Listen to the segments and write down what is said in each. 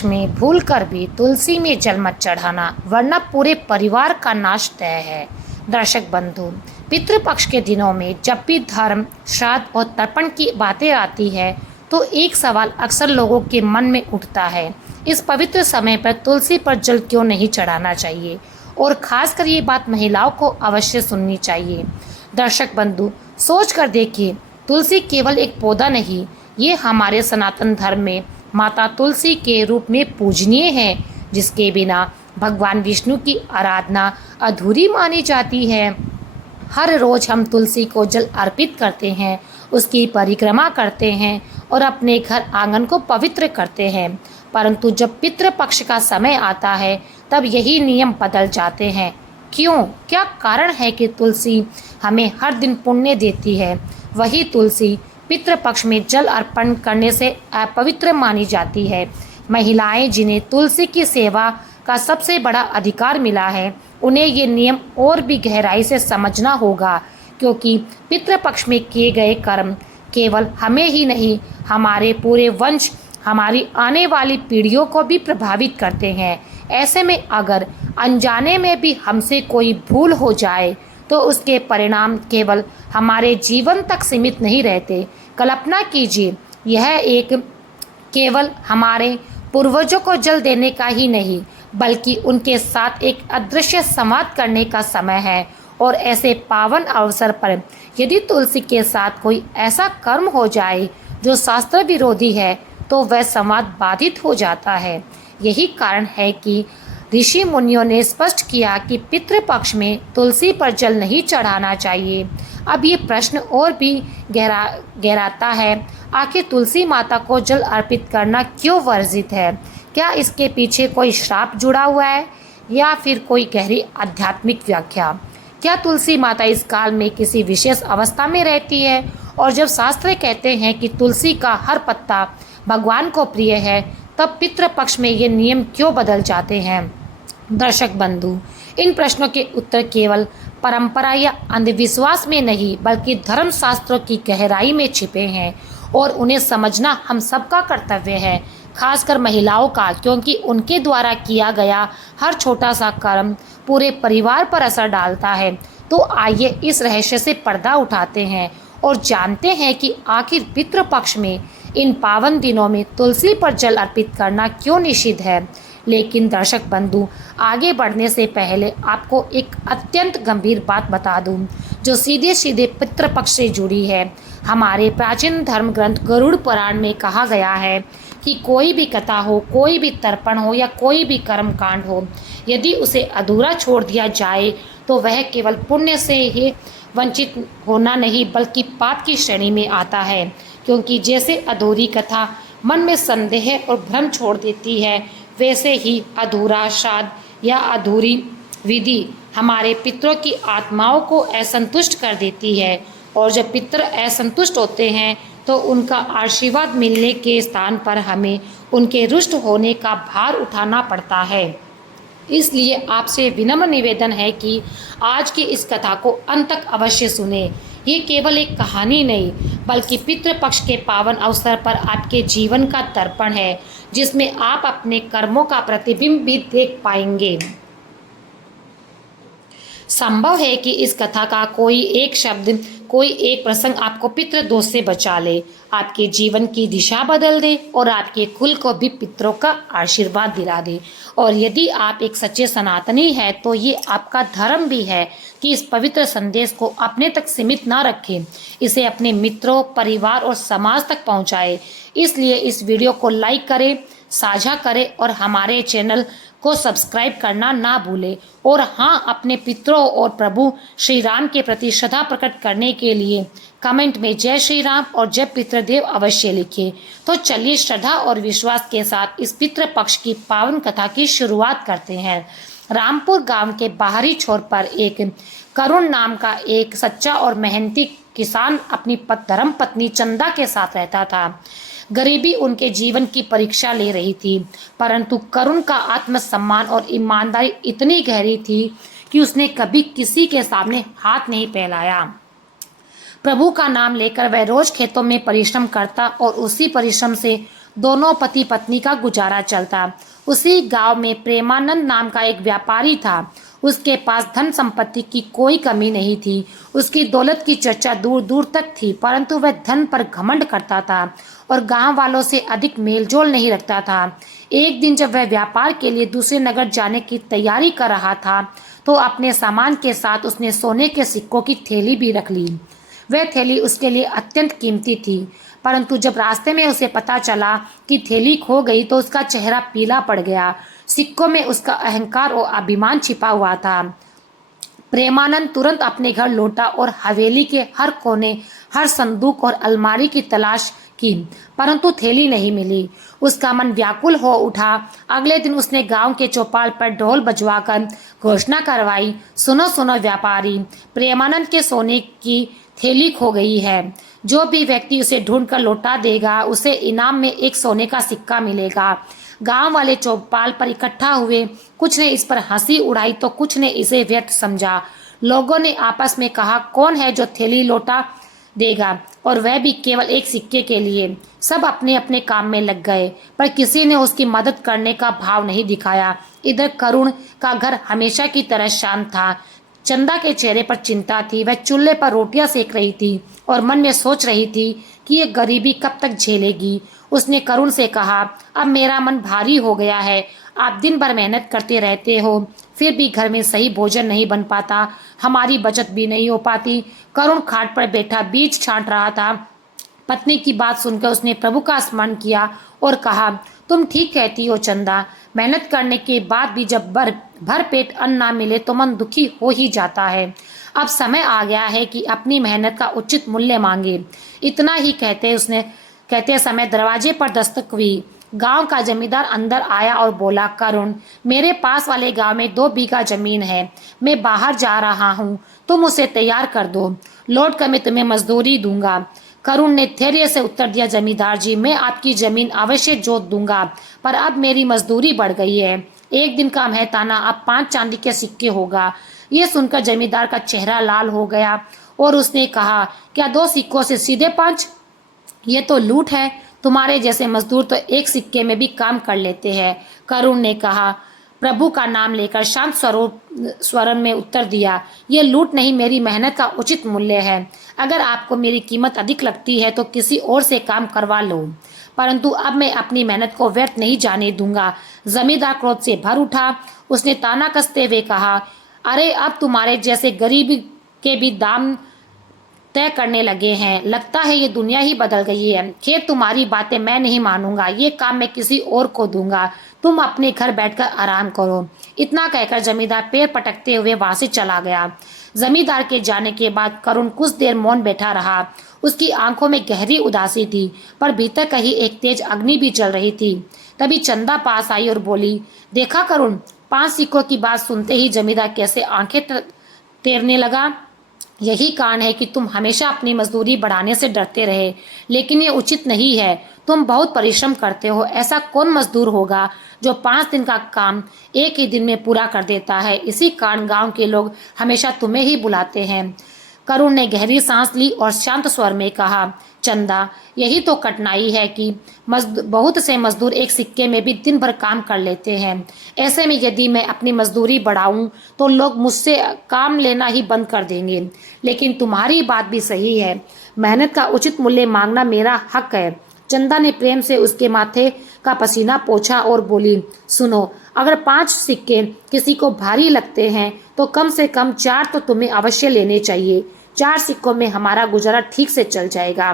पितृपक्ष में भूलकर भी तुलसी में जल मत चढ़ाना, वरना पूरे परिवार का नाश तय है। दर्शक बंधु, पितृपक्ष के दिनों में जब भी धर्म, श्राद्ध और तर्पण की बातें आती है तो एक सवाल अक्सर लोगों के मन में उठता है, इस पवित्र समय पर तुलसी पर जल क्यों नहीं चढ़ाना चाहिए? और खासकर ये बात महिलाओं को अवश्य सुननी चाहिए। दर्शक बंधु, सोच कर देखिए, तुलसी केवल एक पौधा नहीं, ये हमारे सनातन धर्म में माता तुलसी के रूप में पूजनीय है, जिसके बिना भगवान विष्णु की आराधना अधूरी मानी जाती है। हर रोज हम तुलसी को जल अर्पित करते हैं, उसकी परिक्रमा करते हैं और अपने घर आंगन को पवित्र करते हैं, परंतु जब पितृपक्ष का समय आता है तब यही नियम बदल जाते हैं। क्यों? क्या कारण है कि तुलसी हमें हर दिन पुण्य देती है, वही तुलसी पितृपक्ष में जल अर्पण करने से अपवित्र मानी जाती है? महिलाएं जिन्हें तुलसी की सेवा का सबसे बड़ा अधिकार मिला है, उन्हें ये नियम और भी गहराई से समझना होगा, क्योंकि पितृपक्ष में किए गए कर्म केवल हमें ही नहीं, हमारे पूरे वंश, हमारी आने वाली पीढ़ियों को भी प्रभावित करते हैं। ऐसे में अगर अनजाने में भी हमसे कोई भूल हो जाए तो उसके परिणाम केवल हमारे जीवन तक सीमित नहीं रहते। कल्पना कीजिए, यह एक केवल हमारे पूर्वजों को जल देने का ही नहीं, बल्कि उनके साथ एक अदृश्य संवाद करने का समय है। और ऐसे पावन अवसर पर यदि तुलसी के साथ कोई ऐसा कर्म हो जाए जो शास्त्र विरोधी है, तो वह संवाद बाधित हो जाता है। यही कारण है कि ऋषि मुनियों ने स्पष्ट किया कि पितृपक्ष में तुलसी पर जल नहीं चढ़ाना चाहिए। अब ये प्रश्न और भी गहराता है, आखिर तुलसी माता को जल अर्पित करना क्यों वर्जित है? क्या इसके पीछे कोई श्राप जुड़ा हुआ है या फिर कोई गहरी आध्यात्मिक व्याख्या? क्या तुलसी माता इस काल में किसी विशेष अवस्था में रहती है? और जब शास्त्र कहते हैं कि तुलसी का हर पत्ता भगवान को प्रिय है, तब पितृपक्ष में ये नियम क्यों बदल जाते हैं? दर्शक बंधु, इन प्रश्नों के उत्तर केवल परंपरा या अंधविश्वास में नहीं, बल्कि धर्मशास्त्रों की गहराई में छिपे हैं और उन्हें समझना हम सबका कर्तव्य है, खासकर महिलाओं का, क्योंकि उनके द्वारा किया गया हर छोटा सा कर्म पूरे परिवार पर असर डालता है। तो आइए इस रहस्य से पर्दा उठाते हैं और जानते हैं कि आखिर पितृपक्ष में इन पावन दिनों में तुलसी पर जल अर्पित करना क्यों निषिद्ध है। लेकिन दर्शक बंधु, आगे बढ़ने से पहले आपको एक अत्यंत गंभीर बात बता दूं, जो सीधे सीधे पितृपक्ष से जुड़ी है। हमारे प्राचीन धर्म ग्रंथ गरुड़ पुराण में कहा गया है कि कोई भी कथा हो, कोई भी तर्पण हो या कोई भी कर्म कांड हो, यदि उसे अधूरा छोड़ दिया जाए तो वह केवल पुण्य से ही वंचित होना नहीं, बल्कि पाप की श्रेणी में आता है। क्योंकि जैसे अधूरी कथा मन में संदेह और भ्रम छोड़ देती है, वैसे ही अधूरा श्राद्ध या अधूरी विधि हमारे पितरों की आत्माओं को असंतुष्ट कर देती है। और जब पितर असंतुष्ट होते हैं तो उनका आशीर्वाद मिलने के स्थान पर हमें उनके रुष्ट होने का भार उठाना पड़ता है। इसलिए आपसे विनम्र निवेदन है कि आज की इस कथा को अंत तक अवश्य सुने। ये केवल एक कहानी नहीं, बल्कि पितृपक्ष के पावन अवसर पर आपके जीवन का दर्पण है, जिसमें आप अपने कर्मों का प्रतिबिंब भी देख पाएंगे। संभव है कि इस कथा का कोई एक शब्द, कोई एक प्रसंग आपको पितृदोष से बचा ले, आपके जीवन की दिशा बदल दे और आपके कुल को भी पितरों का आशीर्वाद दिला दे। और यदि आप एक सच्चे सनातनी हैं तो ये आपका धर्म भी है कि इस पवित्र संदेश को अपने तक सीमित ना रखें, इसे अपने मित्रों, परिवार और समाज तक पहुंचाएं। इसलिए इस वीडियो को लाइक करें, साझा करें और हमारे चैनल को सब्सक्राइब करना ना भूलें। और हाँ, अपने पितरों और प्रभु श्री राम के प्रति श्रद्धा प्रकट करने के लिए कमेंट में जय श्री राम और जय पितृदेव अवश्य लिखें। तो चलिए श्रद्धा और विश्वास के साथ इस पितृपक्ष की पावन कथा की शुरुआत करते हैं। रामपुर गांव के बाहरी छोर पर एक करुण नाम का एक सच्चा और मेहनती किसान अपनी धर्म पत्नी चंदा के साथ रहता था। गरीबी उनके जीवन की परीक्षा ले रही थी, परंतु करुण का आत्मसम्मान और ईमानदारी इतनी गहरी थी कि उसने कभी किसी के सामने हाथ नहीं फैलाया। प्रभु का नाम लेकर वह रोज खेतों में परिश्रम करता और उसी परिश्रम से दोनों पति पत्नी का गुजारा चलता। उसी गांव में प्रेमानंद नाम का एक व्यापारी था। उसके पास धन संपत्ति की कोई कमी नहीं थी। उसकी दौलत की चर्चा दूर दूर तक थी, परंतु वह धन पर घमंड करता था और गांव वालों से अधिक मेलजोल नहीं रखता था। एक दिन जब वह व्यापार के लिए दूसरे नगर जाने की तैयारी कर रहा था, तो अपने सामान के साथ उसने सोने के सिक्कों की थैली भी रख ली। वह थैली उसके लिए अत्यंत कीमती थी, परंतु जब रास्ते में उसे पता चला कि थैली खो गई तो उसका चेहरा पीला पड़ गया। सिक्कों में उसका अहंकार और अभिमान छिपा हुआ था। प्रेमानंद तुरंत अपने घर लौटा और हवेली के हर कोने, हर संदूक और अलमारी की तलाश की, परंतु थैली नहीं मिली। उसका मन व्याकुल हो उठा। अगले दिन उसने गांव के चौपाल पर ढोल बजवाकर घोषणा करवाई, सुनो सुनो व्यापारी, प्रेमानंद के सोने की थैली खो गई है। जो भी व्यक्ति उसे ढूंढकर लौटा देगा, उसे इनाम में एक सोने का सिक्का मिलेगा। गांव वाले चौपाल पर इकट्ठा हुए। कुछ ने इस पर हंसी उड़ाई तो कुछ ने इसे व्यर्थ समझा। लोगों ने आपस में कहा, कौन है जो थैली लौटा देगा, और वह भी केवल एक सिक्के के लिए। सब अपने अपने काम में लग गए, पर किसी ने उसकी मदद करने का भाव नहीं दिखाया। इधर करुण का घर हमेशा की तरह शांत था। चंदा के चेहरे पर चिंता थी। वह चूल्हे पर रोटियां सेक रही थी और मन में सोच रही थी कि ये गरीबी कब तक झेलेगी। उसने करुण से कहा, अब मेरा मन भारी हो गया है। आप दिन भर मेहनत करते रहते हो, फिर भी घर में सही भोजन नहीं बन पाता, हमारी बचत भी नहीं हो पाती। करुण खाट पर बैठा बीज छांट रहा था। पत्नी की बात सुनकर उसने प्रभु का स्मरण किया और कहा, तुम ठीक कहती हो चंदा, मेहनत करने के बाद भी जब भर पेट अन्न ना मिले तो मन दुखी हो ही जाता है। अब समय आ गया है कि अपनी मेहनत का उचित मूल्य मांगे। इतना ही कहते समय दरवाजे पर दस्तक हुई। गांव का जमींदार अंदर आया और बोला, करुण, मेरे पास वाले गांव में 2 बीघा जमीन है। मैं बाहर जा रहा हूँ, तुम उसे तैयार कर दो, लौट कर मैं तुम्हें मजदूरी दूंगा। करुण ने धैर्य से उत्तर दिया, जमींदार जी, मैं आपकी जमीन अवश्य जोत दूंगा, पर अब मेरी मजदूरी बढ़ गई है। एक दिन का मेहताना अब 5 चांदी के सिक्के होगा। ये सुनकर जमींदार का चेहरा लाल हो गया और उसने कहा, क्या 2 सिक्कों से सीधे 5? ये तो लूट है। तुम्हारे जैसे मजदूर तो एक सिक्के में भी काम कर लेते हैं। करुण ने कहा, प्रभु का नाम लेकर शांत स्वरण में उत्तर दिया, ये लूट नहीं, मेरी मेहनत का उचित मूल्य है। अगर आपको मेरी कीमत अधिक लगती है तो किसी और से काम करवा लो, परंतु अब मैं अपनी मेहनत को व्यर्थ नहीं जाने दूंगा। जमींदार क्रोध से भर उठा। उसने ताना कसते हुए कहा, अरे अब तुम्हारे जैसे गरीब के भी दाम तय करने लगे हैं। लगता है ये दुनिया ही बदल गई है। खैर, तुम्हारी बातें मैं नहीं मानूंगा, ये काम मैं किसी और को दूंगा। तुम अपने घर बैठकर आराम करो। इतना कहकर जमींदार पैर पटकते हुए वहां से चला गया। जमींदार के जाने के बाद करुण कुछ देर मौन बैठा रहा। उसकी आंखों में गहरी उदासी थी, पर भीतर कहीं एक तेज अग्नि भी जल रही थी। तभी चंदा पास आई और बोली, देखा करुण, 5 सिक्कों की बात सुनते ही जमींदार कैसे आंखें तैरने लगा। यही कारण है कि तुम हमेशा अपनी मजदूरी बढ़ाने से डरते रहे, लेकिन ये उचित नहीं है। तुम बहुत परिश्रम करते हो। ऐसा कौन मजदूर होगा जो 5 दिन का काम एक ही दिन में पूरा कर देता है? इसी कारण गांव के लोग हमेशा तुम्हें ही बुलाते हैं। करुण ने गहरी सांस ली और शांत स्वर में कहा, चंदा, यही तो कठिनाई है कि बहुत से मजदूर एक सिक्के में भी दिन भर काम कर लेते हैं। ऐसे में यदि मैं अपनी मजदूरी बढ़ाऊं तो लोग मुझसे काम लेना ही बंद कर देंगे। लेकिन तुम्हारी बात भी सही है, मेहनत का उचित मूल्य मांगना मेरा हक है। चंदा ने प्रेम से उसके माथे का पसीना पोंछा और बोली, सुनो, अगर 5 सिक्के किसी को भारी लगते हैं तो कम से कम 4 तो तुम्हें अवश्य लेने चाहिए। 4 सिक्कों में हमारा गुजारा ठीक से चल जाएगा।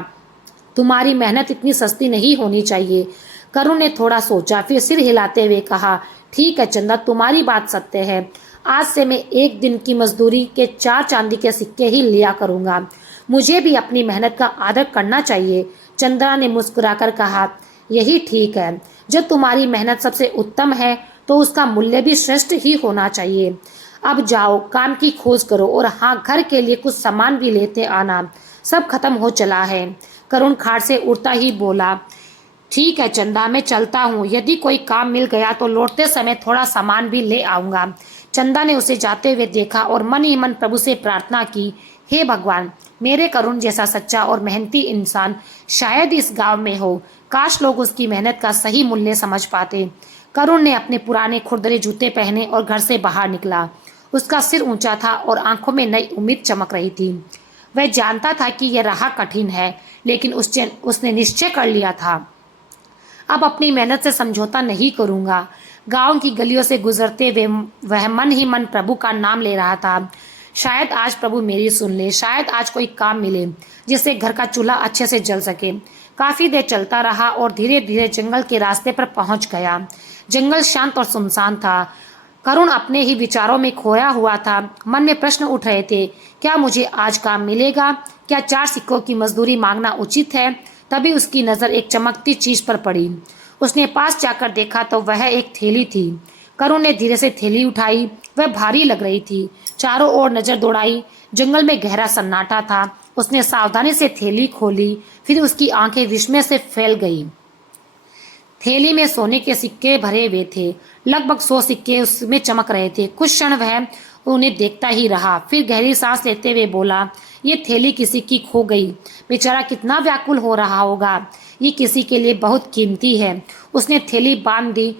तुम्हारी मेहनत इतनी सस्ती नहीं होनी चाहिए। करुण ने थोड़ा सोचा, फिर सिर हिलाते हुए कहा, ठीक है चंदा, तुम्हारी बात सत्य है। आज से मैं एक दिन की मजदूरी के 4 चांदी के सिक्के ही लिया करूंगा। मुझे भी अपनी मेहनत का आदर करना चाहिए। चंद्रा ने मुस्कुराकर कहा, यही ठीक है। जब तुम्हारी मेहनत सबसे उत्तम है तो उसका मूल्य भी श्रेष्ठ ही होना चाहिए। अब जाओ, काम की खोज करो और हाँ, घर के लिए कुछ सामान भी लेते आना। सब खत्म हो चला है। करुण खाट से उठता ही बोला, ठीक है चंदा, मैं चलता हूँ। यदि कोई काम मिल गया तो लौटते समय थोड़ा सामान भी ले आऊंगा। चंदा ने उसे जाते हुए देखा और मन ही मन प्रभु से प्रार्थना की, हे भगवान, मेरे करुण जैसा सच्चा और मेहनती इंसान शायद इस गांव में हो। काश लोग उसकी मेहनत का सही मूल्य समझ पाते। करुण ने अपने पुराने खुरदरे जूते पहने और घर से बाहर निकला। उसका सिर ऊंचा था और आंखों में नई उम्मीद चमक रही थी। वह जानता था कि यह राह कठिन है, लेकिन उसने निश्चय कर लिया था, अब अपनी मेहनत से समझौता नहीं करूंगा। गांव की गलियों से गुजरते हुए वह मन ही मन प्रभु का नाम ले रहा था। शायद आज प्रभु मेरी सुन ले, शायद आज कोई काम मिले जिससे घर का चूल्हा अच्छे से जल सके। काफी देर चलता रहा और धीरे धीरे जंगल के रास्ते पर पहुंच गया। जंगल शांत और सुनसान था। करुण अपने ही विचारों में खोया हुआ था। मन में प्रश्न उठ रहे थे, क्या मुझे आज काम मिलेगा? क्या 4 सिक्कों की मजदूरी मांगना उचित है? तभी उसकी नजर एक चमकती चीज पर पड़ी। उसने पास जाकर देखा तो वह एक थैली थी। करुण ने धीरे से थैली उठाई। वह भारी लग रही थी। चारों ओर नजर दौड़ाई। जंगल में गहरा सन्नाटा था। उसने सावधानी से थैली खोली, फिर उसकी आंखें विस्मय से फैल गई। थैली में सोने के सिक्के भरे हुए थे। लगभग 100 सिक्के उसमें चमक रहे थे। कुछ क्षण वह उन्हें देखता ही रहा, फिर गहरी सांस लेते हुए बोला, ये थैली किसी की खो गई। बेचारा कितना व्याकुल हो रहा होगा। ये किसी के लिए बहुत कीमती है। उसने थैली बांध दी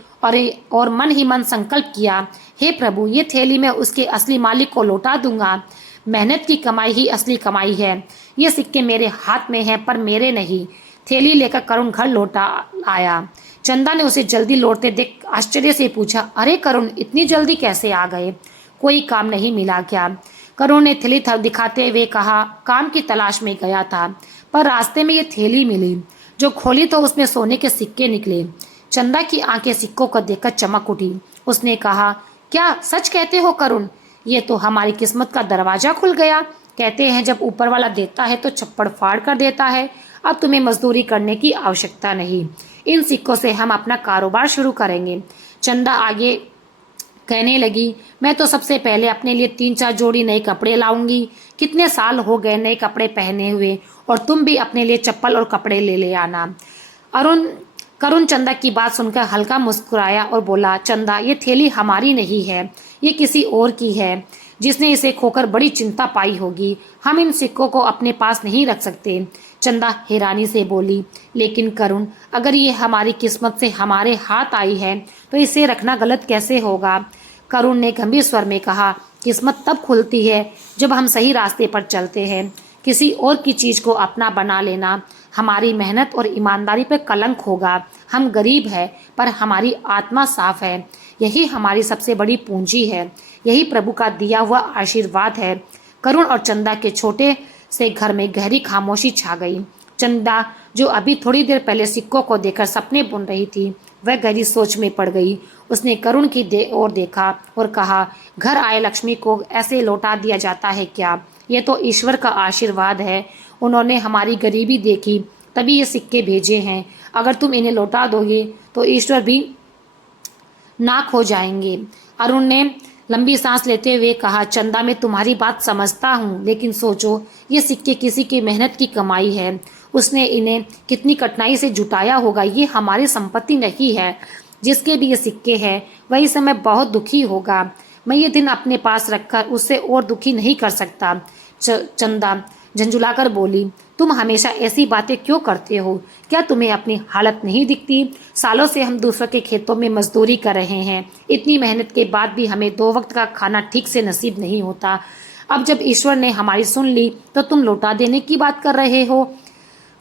और मन ही मन संकल्प किया, हे प्रभु, ये थैली मैं उसके असली मालिक को लौटा दूंगा। मेहनत की कमाई ही असली कमाई है। ये सिक्के मेरे हाथ में हैं, पर मेरे नहीं। थैली लेकर करुण घर लौटा आया। चंदा ने उसे जल्दी लौटते देख आश्चर्य से पूछा, अरे करुण, इतनी जल्दी कैसे आ गए? कोई काम नहीं मिला क्या? करुण ने थैली दिखाते हुए कहा, काम की तलाश में गया था, पर रास्ते में ये थैली मिली। जो खोली तो उसमें सोने के सिक्के निकले। चंदा की आंखें सिक्कों को देखकर चमक उठी। उसने कहा, क्या सच कहते हो करुण? ये तो हमारी किस्मत का दरवाजा खुल गया। कहते हैं जब ऊपर वाला देता है तो छप्पड़ फाड़ कर देता है। अब तुम्हें मजदूरी करने की आवश्यकता नहीं। इन सिक्कों से हम अपना कारोबार शुरू करेंगे। चंदा आगे कहने लगी, मैं तो सबसे पहले अपने लिए 3-4 जोड़ी नए कपड़े लाऊंगी। कितने साल हो गए नए कपड़े पहने हुए, और तुम भी अपने लिए चप्पल और कपड़े ले आना। अरुण करुण चंदा की बात सुनकर हल्का मुस्कुराया और बोला, चंदा, ये थैली हमारी नहीं है, ये किसी और की है, जिसने इसे खोकर बड़ी चिंता पाई होगी। हम इन सिक्कों को अपने पास नहीं रख सकते। चंदा हैरानी से बोली, लेकिन करुण, अगर ये हमारी किस्मत से हमारे हाथ आई है तो इसे रखना गलत कैसे होगा? करुण ने गंभीर स्वर में कहा, किस्मत तब खुलती है जब हम सही रास्ते पर चलते हैं। किसी और की चीज को अपना बना लेना हमारी मेहनत और ईमानदारी पर कलंक होगा। हम गरीब हैं, पर हमारी आत्मा साफ है। यही हमारी सबसे बड़ी पूंजी है। यही प्रभु का दिया हुआ आशीर्वाद है। करुण और चंदा के छोटे से घर में गहरी खामोशी छा गई। चंदा, जो अभी थोड़ी देर पहले सिक्कों को देखकर सपने बुन रही थी, वह गहरी सोच में पड़ गई। उसने करुण की ओर देखा और कहा, घर आए लक्ष्मी को ऐसे लौटा दिया जाता है क्या? ये तो ईश्वर का आशीर्वाद है। उन्होंने हमारी गरीबी देखी, तभी ये सिक्के भेजे हैं। अगर तुम इन्हें लौटा दोगे तो ईश्वर भी नाक हो जाएंगे। अरुण ने लंबी सांस लेते हुए कहा, चंदा, मैं तुम्हारी बात समझता हूँ, लेकिन सोचो, ये सिक्के किसी की मेहनत की कमाई है। उसने इन्हें कितनी कठिनाई से जुटाया होगा। ये हमारी संपत्ति नहीं है। जिसके भी ये सिक्के हैं वही समय बहुत दुखी होगा। मैं ये दिन अपने पास रखकर उससे और दुखी नहीं कर सकता। चंदा झंझुलाकर बोली, तुम हमेशा ऐसी बातें क्यों करते हो? क्या तुम्हें अपनी हालत नहीं दिखती? सालों से हम दूसरों के खेतों में मजदूरी कर रहे हैं। इतनी मेहनत के बाद भी हमें 2 वक्त का खाना ठीक से नसीब नहीं होता। अब जब ईश्वर ने हमारी सुन ली तो तुम लौटा देने की बात कर रहे हो?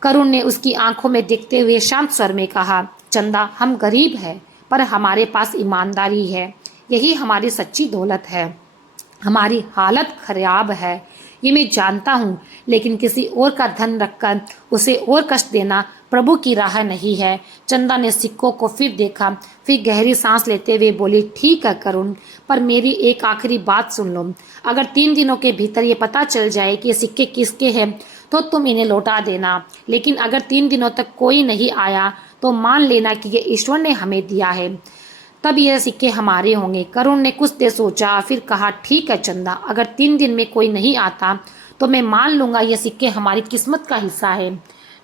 करुण ने उसकी आंखों में देखते हुए शांत स्वर में कहा, चंदा, हम गरीब हैं, पर हमारे पास ईमानदारी है। यही हमारी सच्ची दौलत है। हमारी हालत खराब है, ये मैं जानता हूँ, लेकिन किसी और का धन रखकर उसे और कष्ट देना प्रभु की राह नहीं है। चंदा ने सिक्कों को फिर देखा, फिर गहरी सांस लेते हुए बोली, ठीक है करुण, पर मेरी एक आखिरी बात सुन लो। अगर 3 दिनों के भीतर ये पता चल जाए कि ये सिक्के किसके हैं तो तुम इन्हें लौटा देना। लेकिन अगर 3 दिनों तक कोई नहीं आया तो मान लेना कि ये ईश्वर ने हमें दिया है, तब ये सिक्के हमारे होंगे। करुण ने कुछ देर सोचा, फिर कहा, ठीक है चंदा, अगर 3 दिन में कोई नहीं आता तो मैं मान लूँगा ये सिक्के हमारी किस्मत का हिस्सा है,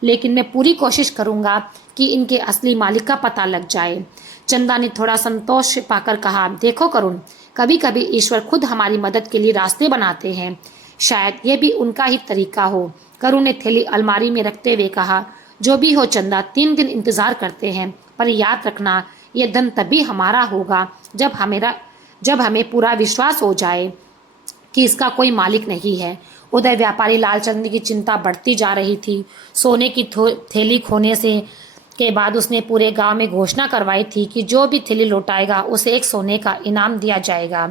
लेकिन मैं पूरी कोशिश करूँगा कि इनके असली मालिक का पता लग जाए। चंदा ने थोड़ा संतोष पाकर कहा, देखो करुण, कभी कभी ईश्वर खुद हमारी मदद के लिए रास्ते बनाते हैं। शायद ये भी उनका ही तरीका हो। करुण ने थैली अलमारी में रखते हुए कहा, जो भी हो चंदा, 3 दिन इंतजार करते हैं, पर याद रखना ये धन तभी हमारा होगा जब हमें पूरा विश्वास हो जाए कि इसका कोई मालिक नहीं है। उधर व्यापारी लालचंद की चिंता बढ़ती जा रही थी। सोने की थैली खोने से के बाद उसने पूरे गांव में घोषणा करवाई थी कि जो भी थैली लौटाएगा उसे एक सोने का इनाम दिया जाएगा।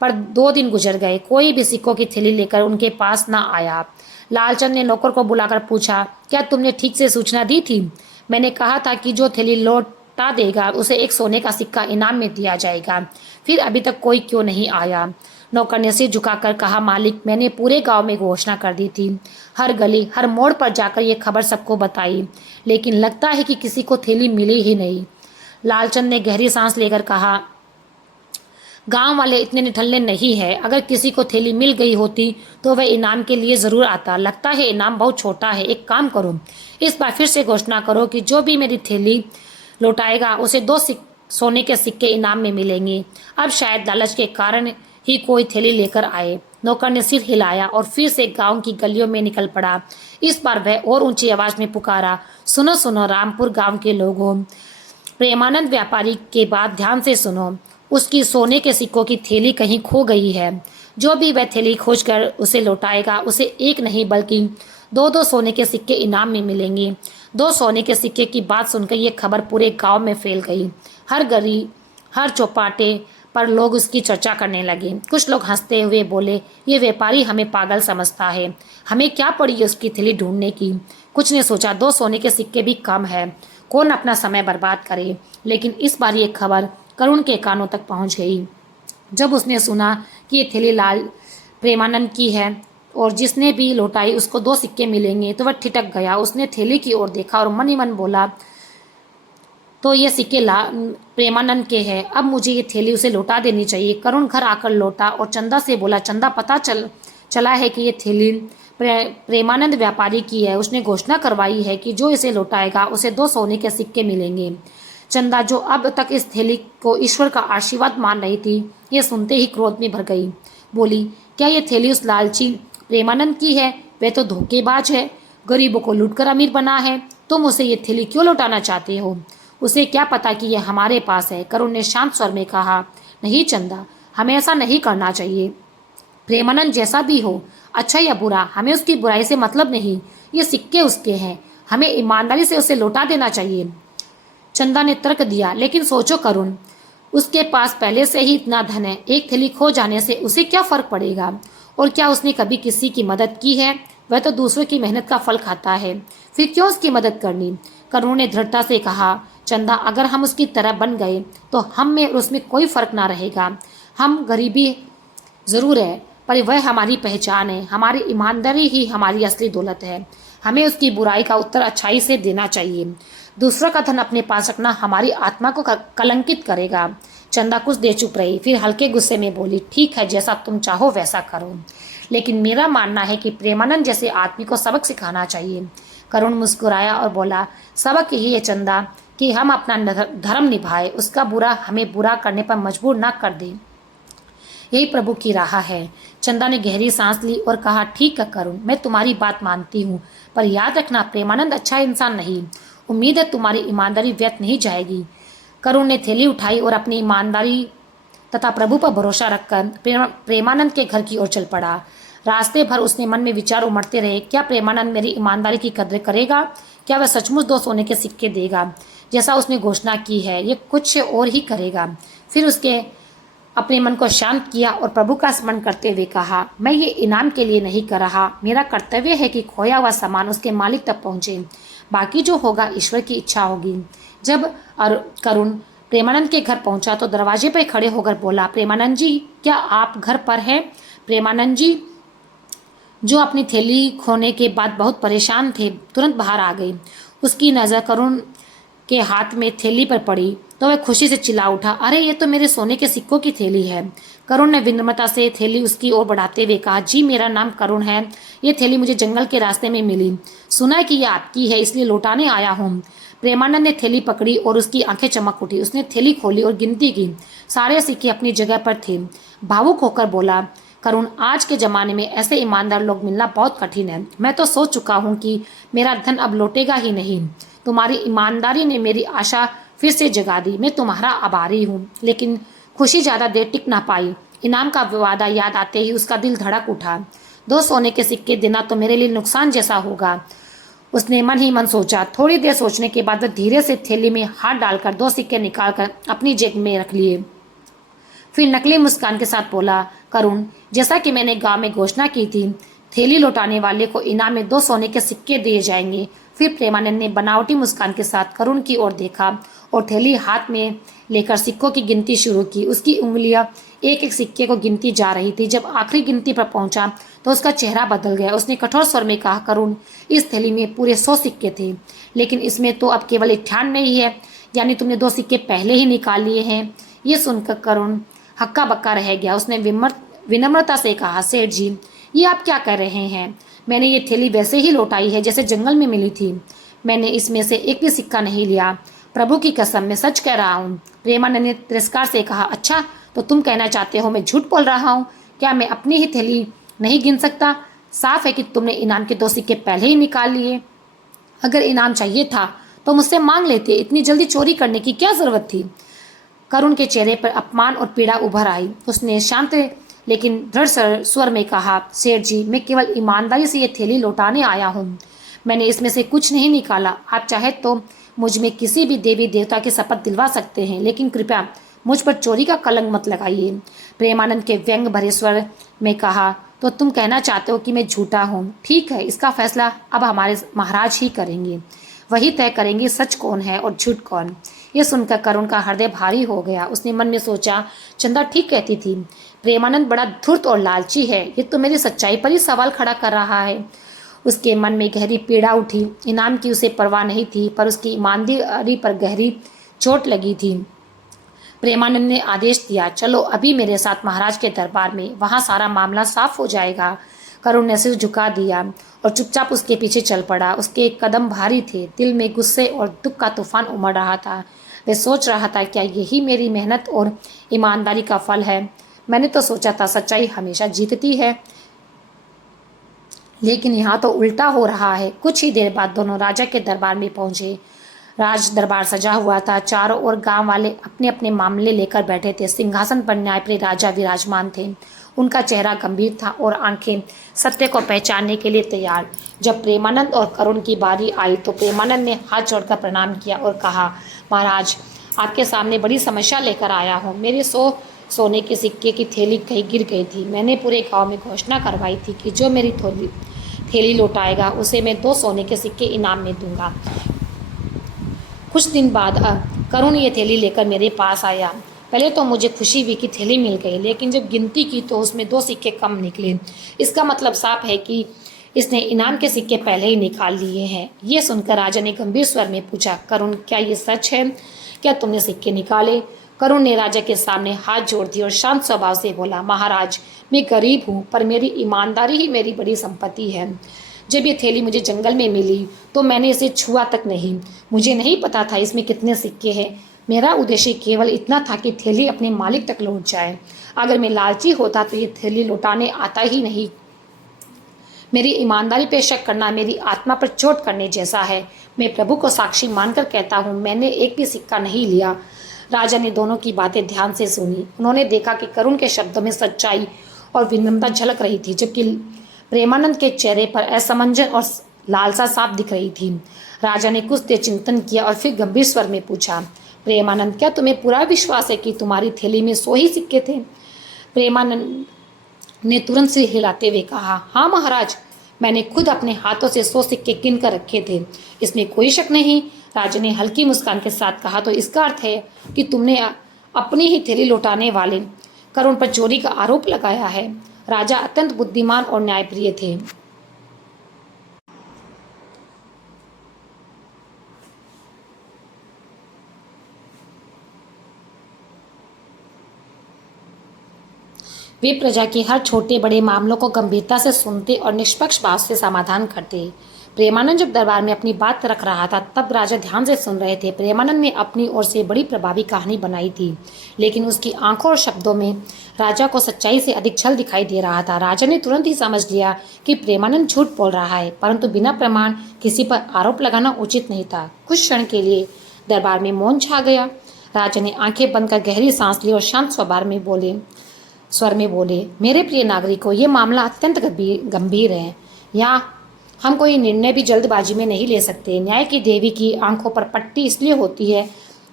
पर 2 दिन गुजर गए, कोई भी सिक्कों की थैली लेकर उनके पास न आया। लालचंद ने नौकर को बुलाकर पूछा, क्या तुमने ठीक से सूचना दी थी? मैंने कहा था कि जो थैली लौटा देगा उसे एक सोने का सिक्का इनाम में दिया जाएगा, फिर अभी तक कोई क्यों नहीं आया? नौकर ने सिर झुकाकर कहा, मालिक, मैंने पूरे गांव में घोषणा कर दी थी, हर गली हर मोड़ पर जाकर ये खबर सबको बताई, लेकिन लगता है कि किसी को थैली मिली ही नहीं। लालचंद ने गहरी सांस लेकर कहा, गांव वाले इतने निठल्ले नहीं है, अगर किसी को थैली मिल गई होती तो वह इनाम के लिए जरूर आता। लगता है इनाम बहुत छोटा है। एक काम करो, इस बार फिर से घोषणा करो कि जो भी मेरी थैली लौटाएगा उसे 2 सोने के सिक्के इनाम में मिलेंगे। अब शायद लालच के कारण ही कोई थैली लेकर आए। नौकर ने सिर हिलाया और फिर से गांव की गलियों में निकल पड़ा। इस बार वह और ऊंची आवाज में पुकारा, सुनो सुनो रामपुर गांव के लोगों, प्रेमानंद व्यापारी के बात ध्यान से सुनो। उसकी सोने के सिक्कों की थैली कहीं खो गई है। जो भी वह थैली खोजकर उसे लौटाएगा उसे एक नहीं बल्कि 2 सोने के सिक्के इनाम में मिलेंगे। 2 सोने के सिक्के की बात सुनकर यह खबर पूरे गांव में फैल गई। हर गली हर चौपाटे पर लोग उसकी चर्चा करने लगे। कुछ लोग हंसते हुए बोले, ये व्यापारी हमें पागल समझता है, हमें क्या पड़ी उसकी थैली ढूंढने की। कुछ ने सोचा 2 सोने के सिक्के भी कम है, कौन अपना समय बर्बाद करे। लेकिन इस बार ये खबर करुण के कानों तक पहुंच गई। जब उसने सुना कि ये थैली लाल प्रेमानंद की है और जिसने भी लौटाई उसको 2 सिक्के मिलेंगे तो वह ठिठक गया। उसने थैली की ओर देखा और मन ही मन बोला, तो ये सिक्के प्रेमानंद के हैं, अब मुझे ये थैली उसे लौटा देनी चाहिए। करुण घर आकर लौटा और चंदा से बोला, चंदा, पता चला है कि ये थैली प्रेमानंद व्यापारी की है। उसने घोषणा करवाई है कि जो इसे लौटाएगा उसे 2 सोने के सिक्के मिलेंगे। चंदा, जो अब तक इस थैली को ईश्वर का आशीर्वाद मान रही थी, ये सुनते ही क्रोध में भर गई। बोली, क्या ये थैली उस लालची प्रेमानंद की है? वह तो धोखेबाज है, गरीबों को लूटकर अमीर बना है। तुम उसे ये थैली क्यों लौटाना चाहते हो? उसे क्या पता कि यह हमारे पास है। करुण ने शांत स्वर में कहा, नहीं चंदा, हमें ऐसा नहीं करना चाहिए। प्रेमानंद जैसा भी हो, अच्छा या बुरा, हमें उसकी बुराई से मतलब नहीं। ये सिक्के उसके हैं, हमें ईमानदारी से उसे लौटा देना चाहिए। चंदा ने तर्क दिया, लेकिन सोचो करुण, उसके पास पहले से ही इतना धन है, एक थैली खो जाने से उसे क्या फर्क पड़ेगा? और क्या उसने कभी किसी की मदद की है? वह तो दूसरों की मेहनत का फल खाता है, फिर क्यों उसकी मदद करनी? करुण ने दृढ़ता से कहा, चंदा, अगर हम उसकी तरह बन गए तो हम में और उसमें कोई फर्क ना रहेगा। हम गरीबी जरूर है, पर वह हमारी पहचान है, हमारी ईमानदारी ही हमारी असली दौलत है। हमें उसकी बुराई का उत्तर अच्छाई से देना चाहिए। दूसरों का धन अपने पास रखना हमारी आत्मा को कलंकित करेगा। चंदा कुछ देर चुप रही, फिर हल्के गुस्से में बोली, ठीक है, जैसा तुम चाहो वैसा करो, लेकिन मेरा मानना है कि प्रेमानंद जैसे आदमी को सबक सिखाना चाहिए। करुण मुस्कुराया और बोला, सबक यही है चंदा कि हम अपना धर्म निभाए, उसका बुरा हमें बुरा करने पर मजबूर ना कर दे, यही प्रभु की राह है। चंदा ने गहरी सांस ली और कहा, ठीक है करुण, मैं तुम्हारी बात मानती हूँ, पर याद रखना प्रेमानंद अच्छा इंसान नहीं। उम्मीद है तुम्हारी ईमानदारी व्यर्थ नहीं जाएगी। करुण ने थैली उठाई और अपनी ईमानदारी तथा प्रभु पर भरोसा रखकर प्रेमानंद के घर की ओर चल पड़ा। रास्ते भर उसने मन में विचार उमड़ते रहे, क्या प्रेमानंद मेरी ईमानदारी की कदर करेगा? क्या वह सचमुच 2 सोने के सिक्के देगा जैसा उसने घोषणा की है? ये कुछ और ही करेगा। फिर उसके अपने मन को शांत किया और प्रभु का स्मरण करते हुए कहा, मैं ये इनाम के लिए नहीं कर रहा, मेरा कर्तव्य है कि खोया हुआ सामान उसके मालिक तक पहुंचे, बाकी जो होगा ईश्वर की इच्छा होगी। जब करुण प्रेमानंद के घर पहुंचा तो दरवाजे पर खड़े होकर बोला, प्रेमानंद जी, क्या आप घर पर हैं? प्रेमानंद जी, जो अपनी थैली खोने के बाद बहुत परेशान थे, तुरंत बाहर आ गई। उसकी नज़र करुण के हाथ में थैली पर पड़ी तो वह खुशी से चिल्ला उठा, अरे ये तो मेरे सोने के सिक्कों की थैली है। करुण ने विनम्रता से थैली उसकी ओर बढ़ाते हुए कहा, जी मेरा नाम करुण है, ये थैली मुझे जंगल के रास्ते में मिली, सुना है कि यह आपकी है, इसलिए लौटाने आया हूँ। प्रेमानंद ने थैली पकड़ी और उसकी आंखें चमक उठी। उसने थैली खोली और गिनती की, सारे सिक्के अपनी जगह पर थे। भावुक होकर बोला, करुण, आज के ज़माने में ऐसे ईमानदार लोग मिलना बहुत कठिन है। मैं तो सोच चुका हूँ कि मेरा धन अब लौटेगा ही नहीं। तुम्हारी ईमानदारी ने मेरी आशा फिर से जगा दी। मैं तुम्हारा आभारी हूँ, लेकिन खुशी ज़्यादा देर टिक ना पाई। इनाम का वादा याद आते ही उसका दिल धड़क उठा। 2 सोने के सिक्के देना तो मेरे लिए नुकसान जैसा होगा, उसने मन ही मन सोचा। थोड़ी देर सोचने के बाद वह धीरे से थैली में हाथ डालकर 2 सिक्के निकालकर अपनी जेब में रख लिए। फिर नकली मुस्कान के साथ बोला, करुण, जैसा कि मैंने गांव में घोषणा की थी, थैली लौटाने वाले को इनाम में 2 सोने के सिक्के दिए जाएंगे। फिर प्रेमानंद ने बनावटी मुस्कान के साथ करुण की ओर देखा और थैली हाथ में लेकर सिक्कों की गिनती शुरू की। उसकी उंगलियां एक एक सिक्के को गिनती जा रही थी। जब आखिरी गिनती पर पहुंचा तो उसका चेहरा बदल गया। उसने कठोर स्वर में कहा, करुण, इस थैली में पूरे 100 सिक्के थे, लेकिन इसमें तो अब केवल 98 ही है। यानी तुमने 2 सिक्के पहले ही निकाल लिए हैं। ये सुनकर करुण हक्का बक्का रह गया। उसने विनम्रता से कहा, सेठ जी, ये आप क्या कर रहे हैं? मैंने ये थैली वैसे ही लौटाई है जैसे जंगल में मिली थी। मैंने इसमें से एक भी सिक्का नहीं लिया। प्रभु की कसम, मैं सच कह रहा हूँ। प्रेमानंद ने तिरस्कार से कहा, अच्छा, तो तुम कहना चाहते हो मैं झूठ बोल रहा हूँ? क्या मैं अपनी ही थैली नहीं गिन सकता? साफ है कि तुमने इनाम के 2 सिक्के पहले ही निकाल लिए। अगर इनाम चाहिए था तो मुझसे मांग लेते। इतनी जल्दी चोरी करने की क्या जरूरत थी? करुण के चेहरे पर अपमान और पीड़ा उभर आई। उसने शांत लेकिन दृढ़ स्वर में कहा, सेठ जी, मैं केवल ईमानदारी से ये थैली लौटाने आया हूँ। मैंने इसमें से कुछ नहीं निकाला। आप चाहे तो मुझ में किसी भी देवी देवता की शपथ दिलवा सकते हैं, लेकिन कृपया मुझ पर चोरी का कलंक मत लगाइए। प्रेमानंद के व्यंग भरे स्वर में कहा, तो तुम कहना चाहते हो कि मैं झूठा हूँ? ठीक है, इसका फैसला अब हमारे महाराज ही करेंगे। वही तय करेंगे सच कौन है और झूठ कौन। ये सुनकर करुण का हृदय भारी हो गया। उसने मन में सोचा, चंदा ठीक कहती थी। प्रेमानंद बड़ा धूर्त और लालची है। ये तो मेरी सच्चाई पर ही सवाल खड़ा कर रहा है। उसके मन में गहरी पीड़ा उठी। इनाम की उसे परवाह नहीं थी, पर उसकी ईमानदारी पर गहरी चोट लगी थी। प्रेमानंद ने आदेश दिया, चलो अभी मेरे साथ महाराज के दरबार में, वहाँ सारा मामला साफ हो जाएगा। करुण ने सिर झुका दिया और चुपचाप उसके पीछे चल पड़ा। उसके कदम भारी थे। दिल में गुस्से और दुख का तूफान उमड़ रहा था। वह सोच रहा था, क्या यही मेरी मेहनत और ईमानदारी का फल है? मैंने तो सोचा था सच्चाई हमेशा जीतती है, लेकिन यहाँ तो उल्टा हो रहा है। कुछ ही देर बाद दोनों राजा के दरबार में पहुंचे। राज दरबार सजा हुआ था। चारों ओर गांव वाले अपने अपने मामले लेकर बैठे थे। सिंहासन पर न्यायप्रिय राजा विराजमान थे। उनका चेहरा गंभीर था और आंखें सत्य को पहचानने के लिए तैयार। जब प्रेमानंद और करुण की बारी आई तो प्रेमानंद ने हाथ जोड़कर प्रणाम किया और कहा, महाराज, आपके सामने बड़ी समस्या लेकर आया हूँ। मेरे 100 सोने के सिक्के की थैली कहीं गिर गई थी। मैंने पूरे गांव में घोषणा करवाई थी कि जो मेरी थैली लौटाएगा उसे मैं 2 सोने के सिक्के इनाम में दूंगा। कुछ दिन बाद करुण ये थैली लेकर मेरे पास आया। पहले तो मुझे खुशी हुई कि थैली मिल गई, लेकिन जब गिनती की तो उसमें 2 सिक्के कम निकले। इसका मतलब साफ है कि इसने इनाम के सिक्के पहले ही निकाल लिए हैं। ये सुनकर राजा ने गंभीर स्वर में पूछा, करुण, क्या ये सच है? क्या तुमने सिक्के निकाले? करुण ने राजा के सामने हाथ जोड़ दिए और शांत स्वभाव से बोला, महाराज, मैं गरीब हूँ, पर मेरी ईमानदारी ही मेरी बड़ी संपत्ति है। जब ये थैली मुझे जंगल में मिली तो मैंने इसे छुआ तक नहीं। मुझे नहीं पता था इसमें कितने सिक्के हैं। मेरा उद्देश्य केवल इतना था कि थैली अपने मालिक तक लौट जाए। अगर मैं लालची होता तो ये थैली लौटाने आता ही नहीं। मेरी ईमानदारी पे शक करना मेरी आत्मा पर चोट करने जैसा है। मैं प्रभु को साक्षी मानकर कहता हूँ, मैंने एक भी सिक्का नहीं लिया। राजा ने दोनों की बातें ध्यान से सुनी। उन्होंने देखा कि करुण के शब्दों में सच्चाई और विनम्रता झलक रही थी, जबकि प्रेमानंद के चेहरे पर असमंजस और लालसा साफ दिख रही थी। राजा ने कुछ देर चिंतन किया और फिर गंभीर स्वर में पूछा, प्रेमानंद, क्या तुम्हें पूरा विश्वास है कि तुम्हारी थैली में 100 ही सिक्के थे? प्रेमानंद ने तुरंत सिर हिलाते हुए कहा, हाँ महाराज, मैंने खुद अपने हाथों से 100 सिक्के गिन कर रखे थे, इसमें कोई शक नहीं। राजा ने हल्की मुस्कान के साथ कहा, तो इसका अर्थ है कि तुमने अपनी ही थैली लौटाने वाले करुण पर चोरी का आरोप लगाया है। राजा अत्यंत बुद्धिमान और न्यायप्रिय थे। वे प्रजा के हर छोटे बड़े मामलों को गंभीरता से सुनते और निष्पक्ष भाव से समाधान करते। प्रेमानंद जब दरबार में अपनी बात रख रहा था तब राजा ध्यान से सुन रहे थे। प्रेमानंद ने अपनी ओर से बड़ी प्रभावी कहानी बनाई थी, लेकिन उसकी आंखों और शब्दों में राजा को सच्चाई से अधिक छल दिखाई दे रहा था। राजा ने तुरंत ही समझ लिया कि प्रेमानंद झूठ बोल रहा है, परंतु बिना प्रमाण किसी पर आरोप लगाना उचित नहीं था। कुछ क्षण के लिए दरबार में मौन छा गया। राजा ने आंखें बंद कर गहरी सांस ली और शांत स्वर में बोले, मेरे प्रिय नागरिकों, ये मामला अत्यंत गंभीर है। यहाँ हम कोई निर्णय भी जल्दबाजी में नहीं ले सकते। न्याय की देवी की आंखों पर पट्टी इसलिए होती है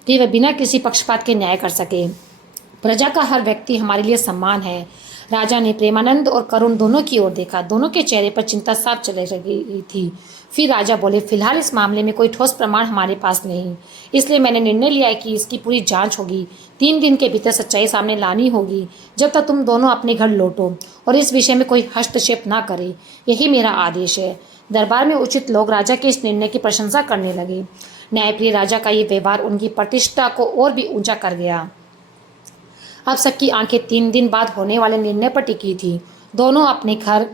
कि वह बिना किसी पक्षपात के न्याय कर सके। प्रजा का हर व्यक्ति हमारे लिए सम्मान है। राजा ने प्रेमानंद और करुण दोनों की ओर देखा। दोनों के चेहरे पर चिंता साफ चल रही थी। फिर राजा बोले, फिलहाल इस मामले में कोई ठोस प्रमाण हमारे पास नहीं, इसलिए मैंने निर्णय लिया है कि इसकी पूरी जांच होगी। 3 दिन के भीतर सच्चाई सामने लानी होगी। जब तक तुम दोनों अपने घर लौटो और इस विषय में कोई हस्तक्षेप ना करे, यही मेरा आदेश है। दरबार में उचित लोग राजा के इस निर्णय की प्रशंसा करने लगे। न्यायप्रिय राजा का ये व्यवहार उनकी प्रतिष्ठा को और भी ऊंचा कर गया। अब सबकी आंखें 3 दिन बाद होने वाले निर्णय पर टिकी थी। दोनों अपने घर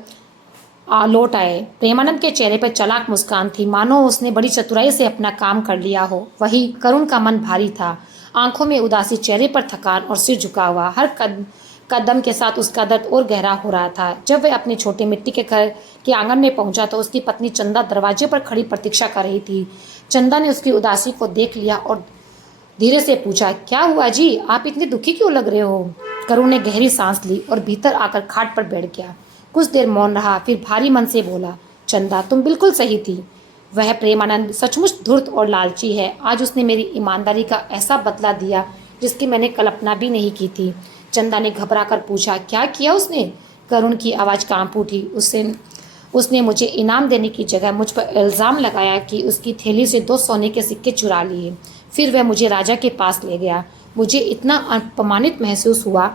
लौट आए। प्रेमानंद के चेहरे पर चालाक मुस्कान थी, मानो उसने बड़ी चतुराई से अपना काम कर लिया हो। वही करुण का मन भारी था, आंखों में उदासी, चेहरे पर थकान और सिर झुका हुआ। हर कदम के साथ उसका दर्द और गहरा हो रहा था। जब वह अपने छोटे मिट्टी के घर के आंगन में पहुंचा तो उसकी पत्नी चंदा दरवाजे पर खड़ी प्रतीक्षा कर रही थी। चंदा ने उसकी उदासी को देख लिया और धीरे से पूछा, क्या हुआ जी, आप इतने दुखी क्यों लग रहे हो? करुण ने गहरी सांस ली और भीतर आकर खाट पर बैठ गया। कुछ देर मौन रहा, फिर भारी मन से बोला, चंदा, तुम बिल्कुल सही थी। वह प्रेमानंद सचमुच धूर्त और लालची है। आज उसने मेरी ईमानदारी का ऐसा बदला दिया जिसकी मैंने कल्पना भी नहीं की थी। चंदा ने घबरा कर पूछा, क्या किया उसने? करुण की आवाज़ कांप उठी। उसने मुझे इनाम देने की जगह मुझ पर इल्ज़ाम लगाया कि उसकी थैली से 2 सोने के सिक्के चुरा लिए। फिर वह मुझे राजा के पास ले गया। मुझे इतना अपमानित महसूस हुआ।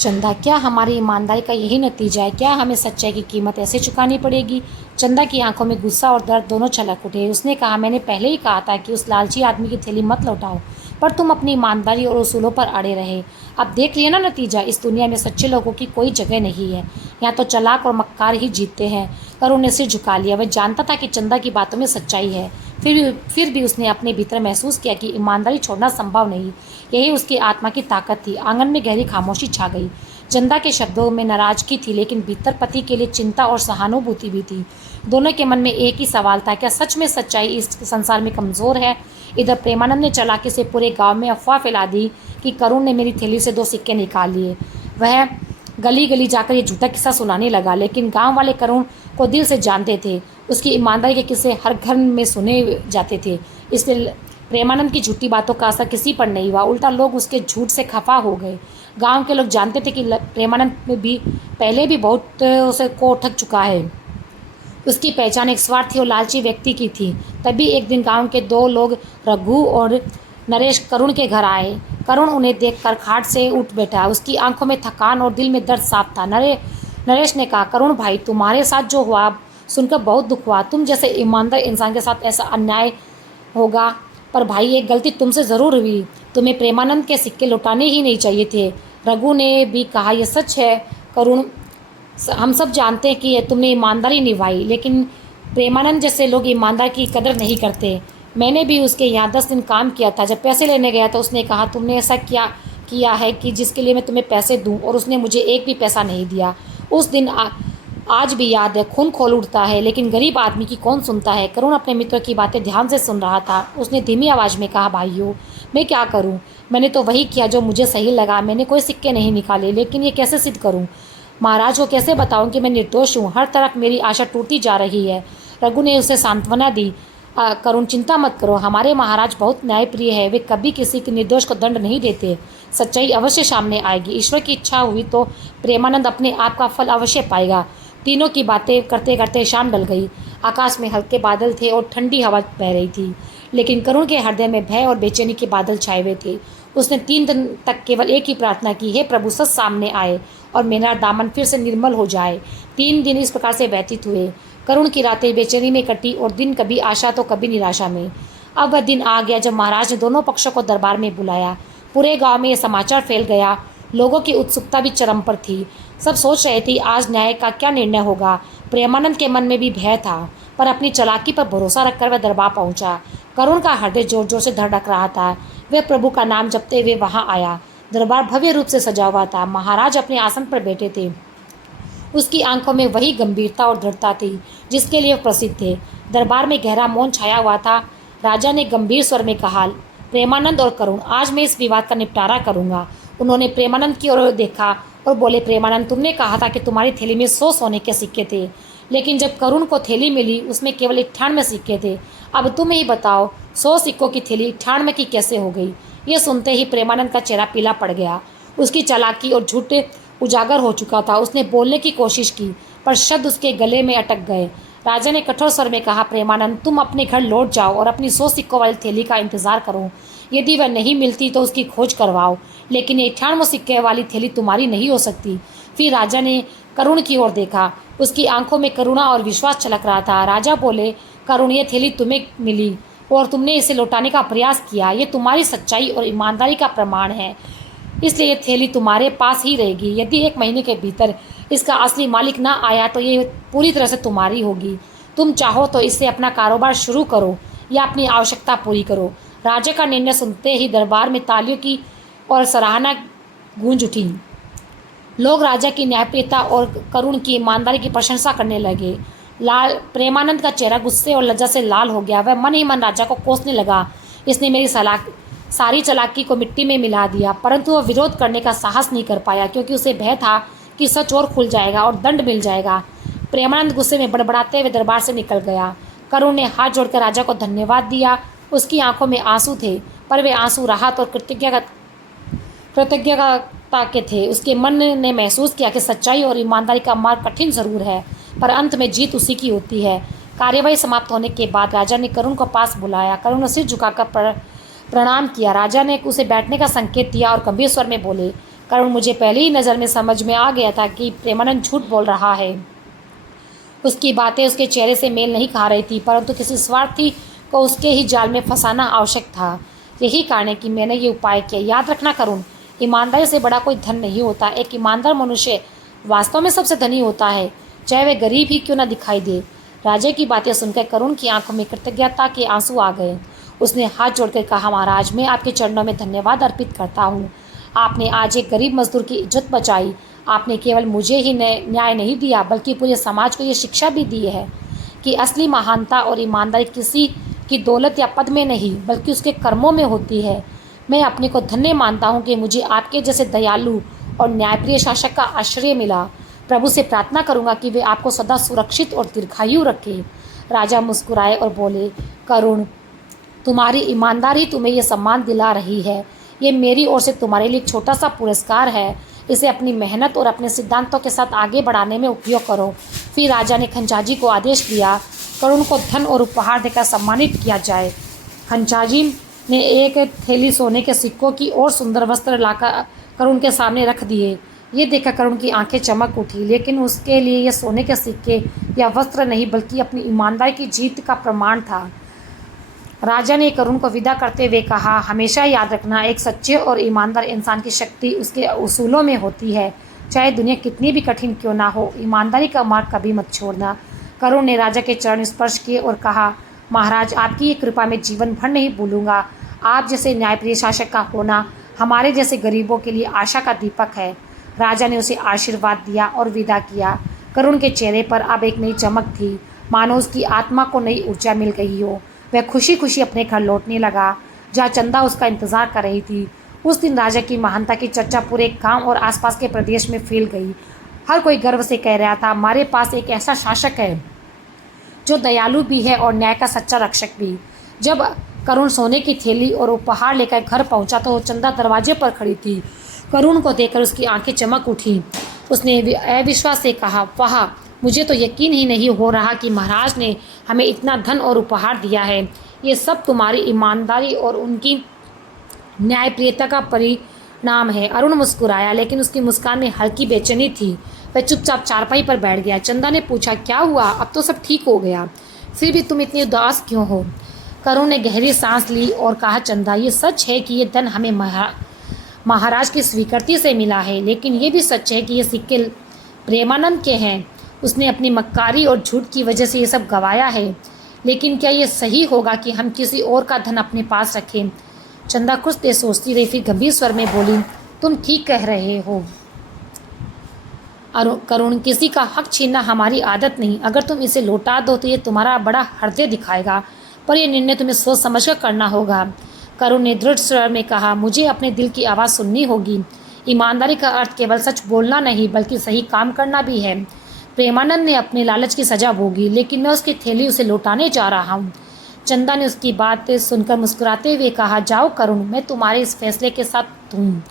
चंदा, क्या हमारी ईमानदारी का यही नतीजा है? क्या हमें सच्चाई की कीमत ऐसे चुकानी पड़ेगी? चंदा की आंखों में गुस्सा और दर्द दोनों छलक उठे। उसने कहा, मैंने पहले ही कहा था कि उस लालची आदमी की थैली मत लौटाओ, पर तुम अपनी ईमानदारी और उसूलों पर अड़े रहे। अब देख लिया ना नतीजा। इस दुनिया में सच्चे लोगों की कोई जगह नहीं है। यहाँ तो चालाक और मक्कार ही जीतते हैं। करुण ने सिर झुका लिया। वह जानता था कि चंदा की बातों में सच्चाई है, फिर भी उसने अपने भीतर महसूस किया कि ईमानदारी छोड़ना संभव नहीं। यही उसकी आत्मा की ताकत थी। आंगन में गहरी खामोशी छा गई। चंदा के शब्दों में नाराजगी थी, लेकिन भीतर पति के लिए चिंता और सहानुभूति भी थी। दोनों के मन में एक ही सवाल था, क्या सच में सच्चाई इस संसार में कमज़ोर है? इधर प्रेमानंद ने चालाकी से पूरे गांव में अफवाह फैला दी कि करुण ने मेरी थैली से 2 सिक्के निकाल लिए। वह गली गली जाकर ये झूठा किस्सा सुनाने लगा, लेकिन गांव वाले करुण को दिल से जानते थे। उसकी ईमानदारी के किस्से हर घर में सुने जाते थे। इसलिए प्रेमानंद की झूठी बातों का असर किसी पर नहीं हुआ, उल्टा लोग उसके झूठ से खफा हो गए। गांव के लोग जानते थे कि प्रेमानंद में भी पहले भी बहुत उसे को ठग चुका है। उसकी पहचान एक स्वार्थी और लालची व्यक्ति की थी। तभी एक दिन गांव के 2 लोग, रघु और नरेश, करुण के घर आए। करुण उन्हें देखकर खाट से उठ बैठा। उसकी आंखों में थकान और दिल में दर्द साफ था। नरेश ने कहा, करुण भाई, तुम्हारे साथ जो हुआ सुनकर बहुत दुख हुआ। तुम जैसे ईमानदार इंसान के साथ ऐसा अन्याय होगा, पर भाई एक गलती तुमसे ज़रूर हुई। तुम्हें प्रेमानंद के सिक्के लौटाने ही नहीं चाहिए थे। रघु ने भी कहा, यह सच है करुण, हम सब जानते हैं कि तुमने ईमानदारी निभाई, लेकिन प्रेमानंद जैसे लोग ईमानदार की कदर नहीं करते। मैंने भी उसके यहाँ 10 दिन काम किया था। जब पैसे लेने गया तो उसने कहा, तुमने ऐसा क्या किया है कि जिसके लिए मैं तुम्हें पैसे दूं, और उसने मुझे एक भी पैसा नहीं दिया। उस दिन आज भी याद है, खून खोल उठता है, लेकिन गरीब आदमी की कौन सुनता है। करुण अपने मित्रों की बातें ध्यान से सुन रहा था। उसने धीमी आवाज़ में कहा, भाइयों, मैं क्या करूं? मैंने तो वही किया जो मुझे सही लगा। मैंने कोई सिक्के नहीं निकाले, लेकिन ये कैसे सिद्ध करूं? महाराज को कैसे बताऊं कि मैं निर्दोष हूं? हर तरफ मेरी आशा टूटती जा रही है। रघु ने उसे सांत्वना दी। करुण, चिंता मत करो, हमारे महाराज बहुत न्यायप्रिय है। वे कभी किसी के निर्दोष को दंड नहीं देते। सच्चाई अवश्य सामने आएगी। ईश्वर की इच्छा हुई तो प्रेमानंद अपने आप का फल अवश्य पाएगा। तीनों की बातें करते करते शाम ढल गई। आकाश में हल्के बादल थे और ठंडी हवा बह रही थी, लेकिन करुण के हृदय में भय और बेचैनी के बादल छाए हुए थे। उसने 3 दिन तक केवल एक ही प्रार्थना की, हे प्रभु, सच सामने आए और मेरा दामन फिर से निर्मल हो जाए। 3 दिन इस प्रकार से व्यतीत हुए। करुण की रातें बेचैनी में कटी और दिन कभी आशा तो कभी निराशा में। अब वह दिन आ गया जब महाराज ने दोनों पक्षों को दरबार में बुलाया। पूरे गांव में यह समाचार फैल गया। लोगों की उत्सुकता भी चरम पर थी। सब सोच रहे थे आज न्याय का क्या निर्णय होगा। प्रेमानंद के मन में भी भय था, पर अपनी चालाकी पर भरोसा रखकर वह दरबार पहुंचा। करुण का हृदय जोर जोर से धड़क रहा था। वह प्रभु का नाम जपते हुए वहां आया। दरबार भव्य रूप से सजा हुआ था। महाराज अपने आसन पर बैठे थे। उसकी आंखों में वही गंभीरता और दृढ़ता थी जिसके लिए प्रसिद्ध थे। दरबार में गहरा मौन छाया हुआ था। राजा ने गंभीर स्वर में कहा, प्रेमानंद और करुण, आज मैं इस विवाद का निपटारा करूंगा। उन्होंने प्रेमानंद की ओर देखा और बोले, प्रेमानंद, तुमने कहा था कि तुम्हारी थैली में 100 सोने के सिक्के थे, लेकिन जब करुण को थैली मिली उसमें केवल 98 सिक्के थे। अब तुम ही बताओ, 100 सिक्कों की थैली 98 की कैसे हो गई। ये सुनते ही प्रेमानंद का चेहरा पीला पड़ गया। उसकी चालाकी और झूठ उजागर हो चुका था। उसने बोलने की कोशिश की, पर शब्द उसके गले में अटक गए। राजा ने कठोर स्वर में कहा, प्रेमानंद, तुम अपने घर लौट जाओ और अपनी 100 सिक्कों वाली थैली का इंतजार करो। यदि वह नहीं मिलती तो उसकी खोज करवाओ, लेकिन 98 सिक्के वाली थैली तुम्हारी नहीं हो सकती। फिर राजा ने करुण की ओर देखा। उसकी आंखों में करुणा और विश्वास छलक रहा था। राजा बोले, करुण, ये थैली तुम्हें मिली और तुमने इसे लौटाने का प्रयास किया। ये तुम्हारी सच्चाई और ईमानदारी का प्रमाण है, इसलिए ये थैली तुम्हारे पास ही रहेगी। यदि 1 महीने के भीतर इसका असली मालिक ना आया तो ये पूरी तरह से तुम्हारी होगी। तुम चाहो तो इससे अपना कारोबार शुरू करो या अपनी आवश्यकता पूरी करो। राजा का निर्णय सुनते ही दरबार में तालियों की और सराहना गूंज उठी। लोग राजा की न्यायप्रियता और करुण की ईमानदारी की प्रशंसा करने लगे। प्रेमानंद का चेहरा गुस्से और लज्जा से लाल हो गया। वह मन ही मन राजा को कोसने लगा, इसने मेरी सारी चालाकी को मिट्टी में मिला दिया। परंतु वह विरोध करने का साहस नहीं कर पाया, क्योंकि उसे भय था कि सच और खुल जाएगा और दंड मिल जाएगा। प्रेमानंद गुस्से में बड़बड़ाते हुए दरबार से निकल गया। करुण ने हाथ जोड़कर राजा को धन्यवाद दिया। उसकी आंखों में आंसू थे, पर वे आंसू राहत और कृतज्ञता के थे। उसके मन ने महसूस किया कि सच्चाई और ईमानदारी का मार्ग कठिन जरूर है, पर अंत में जीत उसी की होती है। कार्यवाही समाप्त होने के बाद राजा ने करुण को पास बुलाया। करुण ने सिर झुकाकर प्रणाम किया। राजा ने उसे बैठने का संकेत दिया और गंभीर स्वर में बोले, करुण, मुझे पहले ही नज़र में समझ में आ गया था कि प्रेमानंद झूठ बोल रहा है। उसकी बातें उसके चेहरे से मेल नहीं खा रही थी, परंतु किसी स्वार्थी को उसके ही जाल में फंसाना आवश्यक था। यही कारण है कि मैंने ये उपाय किया। याद रखना करुण, ईमानदारी से बड़ा कोई धन नहीं होता। एक ईमानदार मनुष्य वास्तव में सबसे धनी होता है, चाहे वह गरीब ही क्यों न दिखाई दे। राजा की बातें सुनकर करुण की आंखों में कृतज्ञता के आंसू आ गए। उसने हाथ जोड़कर कहा, महाराज, मैं आपके चरणों में धन्यवाद अर्पित करता हूँ। आपने आज एक गरीब मजदूर की इज्जत बचाई। आपने केवल मुझे ही न्याय नहीं दिया, बल्कि पूरे समाज को ये शिक्षा भी दी है कि असली महानता और ईमानदारी किसी की दौलत या पद में नहीं, बल्कि उसके कर्मों में होती है। मैं अपने को धन्य मानता हूँ कि मुझे आपके जैसे दयालु और न्यायप्रिय शासक का आश्रय मिला। प्रभु से प्रार्थना करूँगा कि वे आपको सदा सुरक्षित और दीर्घायु रखे। राजा मुस्कुराए और बोले, करुण, तुम्हारी ईमानदारी तुम्हें यह सम्मान दिला रही है। ये मेरी ओर से तुम्हारे लिए एक छोटा सा पुरस्कार है। इसे अपनी मेहनत और अपने सिद्धांतों के साथ आगे बढ़ाने में उपयोग करो। फिर राजा ने खंचाजी को आदेश दिया, करुण को धन और उपहार देकर सम्मानित किया जाए। खंचाजी ने एक थैली सोने के सिक्कों की और सुंदर वस्त्र लाकर करुण के सामने रख दिए। ये देखकर करुण की आंखें चमक उठी, लेकिन उसके लिए ये सोने के सिक्के या वस्त्र नहीं, बल्कि अपनी ईमानदारी की जीत का प्रमाण था। राजा ने करुण को विदा करते हुए कहा, हमेशा याद रखना, एक सच्चे और ईमानदार इंसान की शक्ति उसके उसूलों में होती है। चाहे दुनिया कितनी भी कठिन क्यों ना हो, ईमानदारी का मार्ग कभी मत छोड़ना। करुण ने राजा के चरण स्पर्श किए और कहा, महाराज, आपकी ये कृपा मैं जीवन भर नहीं भूलूंगा। आप जैसे न्यायप्रिय शासक का होना हमारे जैसे गरीबों के लिए आशा का दीपक है। राजा ने उसे आशीर्वाद दिया और विदा किया। करुण के चेहरे पर अब एक नई चमक थी, मानो उसकी आत्मा को नई ऊर्जा मिल गई हो। वह खुशी खुशी अपने घर लौटने लगा, जहाँ चंदा उसका इंतजार कर रही थी। उस दिन राजा की महानता की चर्चा पूरे गांव और आसपास के प्रदेश में फैल गई। हर कोई गर्व से कह रहा था, हमारे पास एक ऐसा शासक है जो दयालु भी है और न्याय का सच्चा रक्षक भी। जब करुण सोने की थैली और उपहार लेकर घर पहुंचा तो चंदा दरवाजे पर खड़ी थी। करुण को देखकर उसकी आंखें चमक उठी। उसने अविश्वास से कहा, वाह, मुझे तो यकीन ही नहीं हो रहा कि महाराज ने हमें इतना धन और उपहार दिया है। ये सब तुम्हारी ईमानदारी और उनकी न्यायप्रियता का परिणाम है। अरुण मुस्कुराया, लेकिन उसकी मुस्कान में हल्की बेचैनी थी। वह चुपचाप चारपाई पर बैठ गया। चंदा ने पूछा, क्या हुआ? अब तो सब ठीक हो गया, फिर भी तुम इतनी उदास क्यों हो? करुण ने गहरी सांस ली और कहा, चंदा, ये सच है कि ये धन हमें महाराज की स्वीकृति से मिला है, लेकिन ये भी सच है कि ये सिक्के प्रेमानंद के हैं। उसने अपनी मक्कारी और झूठ की वजह से ये सब गंवाया है, लेकिन क्या ये सही होगा कि हम किसी और का धन अपने पास रखें? चंदा कुछ देर सोचती रही, फिर गंभीर स्वर में बोली, तुम ठीक कह रहे हो करुण, किसी का हक छीनना हमारी आदत नहीं। अगर तुम इसे लौटा दो तो ये तुम्हारा बड़ा हृदय दिखाएगा, पर यह निर्णय तुम्हें सोच समझ कर करना होगा। करुण ने दृढ़ स्वर में कहा, मुझे अपने दिल की आवाज़ सुननी होगी। ईमानदारी का अर्थ केवल सच बोलना नहीं बल्कि सही काम करना भी है। प्रेमानंद ने अपने लालच की सजा भोगी, लेकिन मैं उसकी थैली उसे लौटाने जा रहा हूँ। चंदा ने उसकी बात सुनकर मुस्कुराते हुए कहा, जाओ करुण, मैं तुम्हारे इस फैसले के साथ हूँ।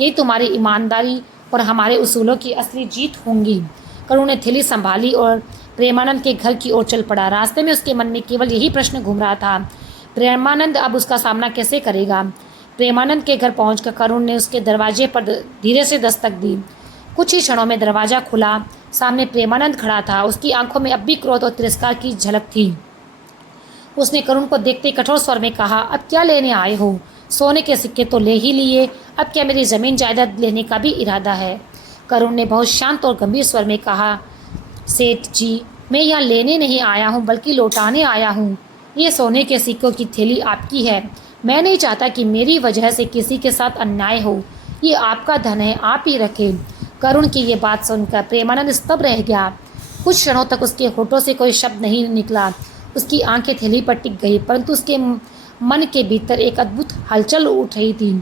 यही तुम्हारी ईमानदारी और हमारे उसूलों की असली जीत होंगी। करुण ने थैली संभाली और प्रेमानंद के घर की ओर चल पड़ा। रास्ते में उसके मन में केवल यही प्रश्न घूम रहा था, प्रेमानंद अब उसका सामना कैसे करेगा। प्रेमानंद के घर पहुंचकर करुण ने उसके दरवाजे पर धीरे से दस्तक दी। कुछ ही क्षणों में दरवाज़ा खुला। सामने प्रेमानंद खड़ा था। उसकी आंखों में अब भी क्रोध और तिरस्कार की झलक थी। उसने करुण को देखते कठोर स्वर में कहा, अब क्या लेने आए हो? सोने के सिक्के तो ले ही लिए, अब क्या मेरी ज़मीन जायदाद लेने का भी इरादा है? करुण ने बहुत शांत और गंभीर स्वर में कहा, सेठ जी, मैं यहाँ लेने नहीं आया हूँ बल्कि लौटाने आया हूँ। ये सोने के सिक्कों की थैली आपकी है। मैं नहीं चाहता कि मेरी वजह से किसी के साथ अन्याय हो। ये आपका धन है, आप ही रखें। करुण की ये बात सुनकर प्रेमानंद स्तब्ध रह गया। कुछ क्षणों तक उसके होठों से कोई शब्द नहीं निकला। उसकी आंखें थैली पर टिक गई, परंतु उसके मन के भीतर एक अद्भुत हलचल उठ रही थी।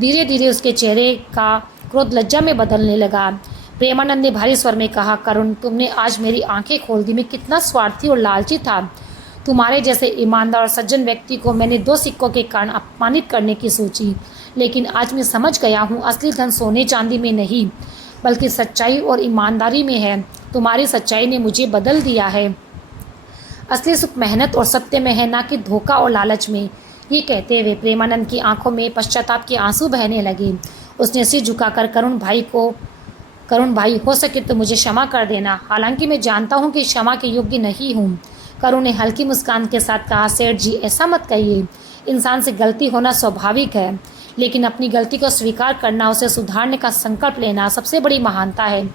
धीरे धीरे उसके चेहरे का क्रोध लज्जा में बदलने लगा। प्रेमानंद ने भारी स्वर में कहा, करुण, तुमने आज मेरी आंखें खोल दी। मैं कितना स्वार्थी और लालची था। तुम्हारे जैसे ईमानदार और सज्जन व्यक्ति को मैंने 2 सिक्कों के कारण अपमानित करने की सोची, लेकिन आज मैं समझ गया हूँ, असली धन सोने चांदी में नहीं बल्कि सच्चाई और ईमानदारी में है। तुम्हारी सच्चाई ने मुझे बदल दिया है। असली सुख मेहनत और सत्य में है, ना कि धोखा और लालच में। ये कहते हुए प्रेमानंद की आंखों में पश्चाताप के आंसू बहने लगे। उसने सिर झुकाकर करुण भाई, हो सके तो मुझे क्षमा कर देना। हालांकि मैं जानता हूँ कि क्षमा के योग्य नहीं हूँ। करुण ने हल्की मुस्कान के साथ कहा, सेठ जी, ऐसा मत कहिए। इंसान से गलती होना स्वाभाविक है, लेकिन अपनी गलती को स्वीकार करना, उसे सुधारने का संकल्प लेना सबसे बड़ी महानता है।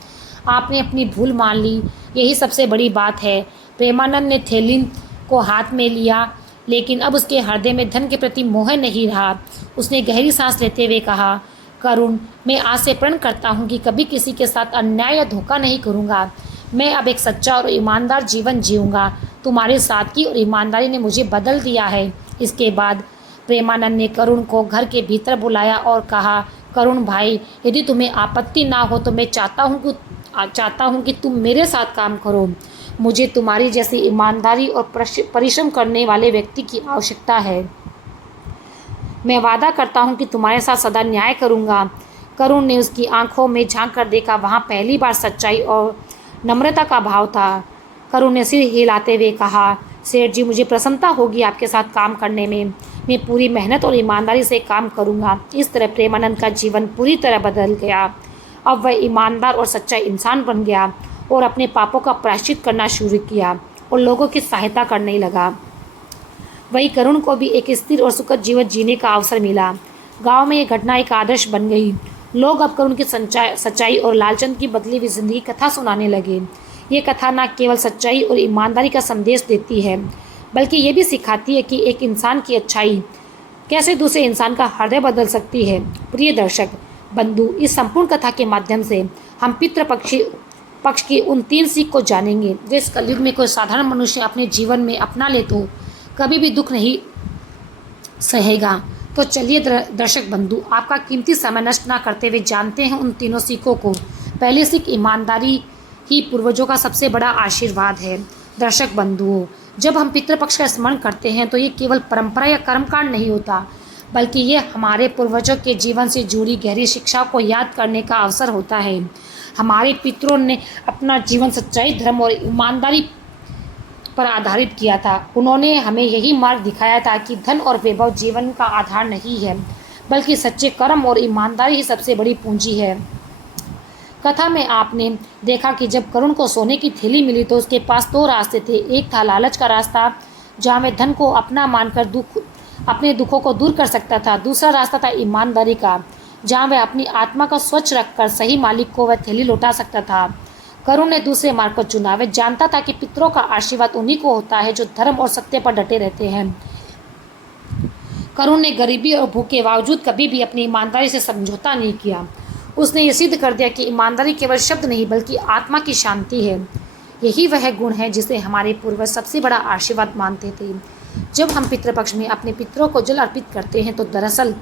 आपने अपनी भूल मान ली, यही सबसे बड़ी बात है। प्रेमानंद ने थैली को हाथ में लिया, लेकिन अब उसके हृदय में धन के प्रति मोह नहीं रहा। उसने गहरी सांस लेते हुए कहा, करुण, मैं आज से प्रण करता हूँ कि कभी किसी के साथ अन्याय या धोखा नहीं करूँगा। मैं अब एक सच्चा और ईमानदार जीवन जीऊँगा। तुम्हारे सादगी और ईमानदारी ने मुझे बदल दिया है। इसके बाद प्रेमानंद ने करुण को घर के भीतर बुलाया और कहा, करुण भाई, यदि तुम्हें आपत्ति ना हो तो मैं चाहता हूँ कि तुम मेरे साथ काम करो। मुझे तुम्हारी जैसी ईमानदारी और परिश्रम करने वाले व्यक्ति की आवश्यकता है। मैं वादा करता हूँ कि तुम्हारे साथ सदा न्याय करूँगा। करुण ने उसकी आंखों में झांक कर देखा। वहाँ पहली बार सच्चाई और नम्रता का भाव था। करुण ने सिर हिलाते हुए कहा, सेठ जी, मुझे प्रसन्नता होगी आपके साथ काम करने में। मैं पूरी मेहनत और ईमानदारी से काम करूँगा। इस तरह प्रेमानंद का जीवन पूरी तरह बदल गया। अब वह ईमानदार और सच्चा इंसान बन गया और अपने पापों का प्रायश्चित करना शुरू किया और लोगों की सहायता करने लगा। वही करुण को भी एक स्थिर और सुखद जीवन जीने का अवसर मिला। गांव में यह घटना एक आदर्श बन गई। लोग अब करुण की सच्चाई और लालचंद की बदली हुई जिंदगी कथा सुनाने लगे। ये कथा न केवल सच्चाई और ईमानदारी का संदेश देती है, बल्कि ये भी सिखाती है कि एक इंसान की अच्छाई कैसे दूसरे इंसान का हृदय बदल सकती है। प्रिय दर्शक बंधु, इस संपूर्ण कथा के माध्यम से हम पक्ष की उन 3 सीख को जानेंगे जो इस कलयुग में कोई साधारण मनुष्य अपने जीवन में अपना ले तो कभी भी दुख नहीं सहेगा। तो चलिए दर्शक बंधु, आपका कीमती समय नष्ट ना करते हुए जानते हैं उन तीनों सीखों को। पहली सीख, ईमानदारी ही पूर्वजों का सबसे बड़ा आशीर्वाद है। दर्शक बंधुओं, जब हम पितृपक्ष का स्मरण करते हैं तो ये केवल परंपरा या कर्मकांड नहीं होता, बल्कि ये हमारे पूर्वजों के जीवन से जुड़ी गहरी शिक्षा को याद करने का अवसर होता है। हमारे पितरों ने अपना जीवन सच्चाई, धर्म और ईमानदारी पर आधारित किया था। उन्होंने हमें यही मार्ग दिखाया था कि धन और वैभव जीवन का आधार नहीं है, बल्कि सच्चे कर्म और ईमानदारी ही सबसे बड़ी पूंजी है। कथा में आपने देखा कि जब करुण को सोने की थैली मिली तो उसके पास 2 रास्ते थे। एक था लालच का रास्ता, जहाँ वह धन को अपना मानकर अपने दुखों को दूर कर सकता था। दूसरा रास्ता था ईमानदारी का, जहाँ वह अपनी आत्मा को स्वच्छ रखकर सही मालिक को वह थैली लौटा सकता था। करुण ने दूसरे मार्ग को चुना। वह जानता था कि पितरों का आशीर्वाद उन्हीं को होता है जो धर्म और सत्य पर डटे रहते हैं। करुण ने गरीबी और भूख के बावजूद कभी भी अपनी ईमानदारी से समझौता नहीं किया। उसने ये सिद्ध कर दिया कि ईमानदारी केवल शब्द नहीं बल्कि आत्मा की शांति है। यही वह गुण है जिसे हमारे पूर्वज सबसे बड़ा आशीर्वाद मानते थे। जब हम पितृपक्ष में अपने पितरों को जल अर्पित करते हैं तो दरअसल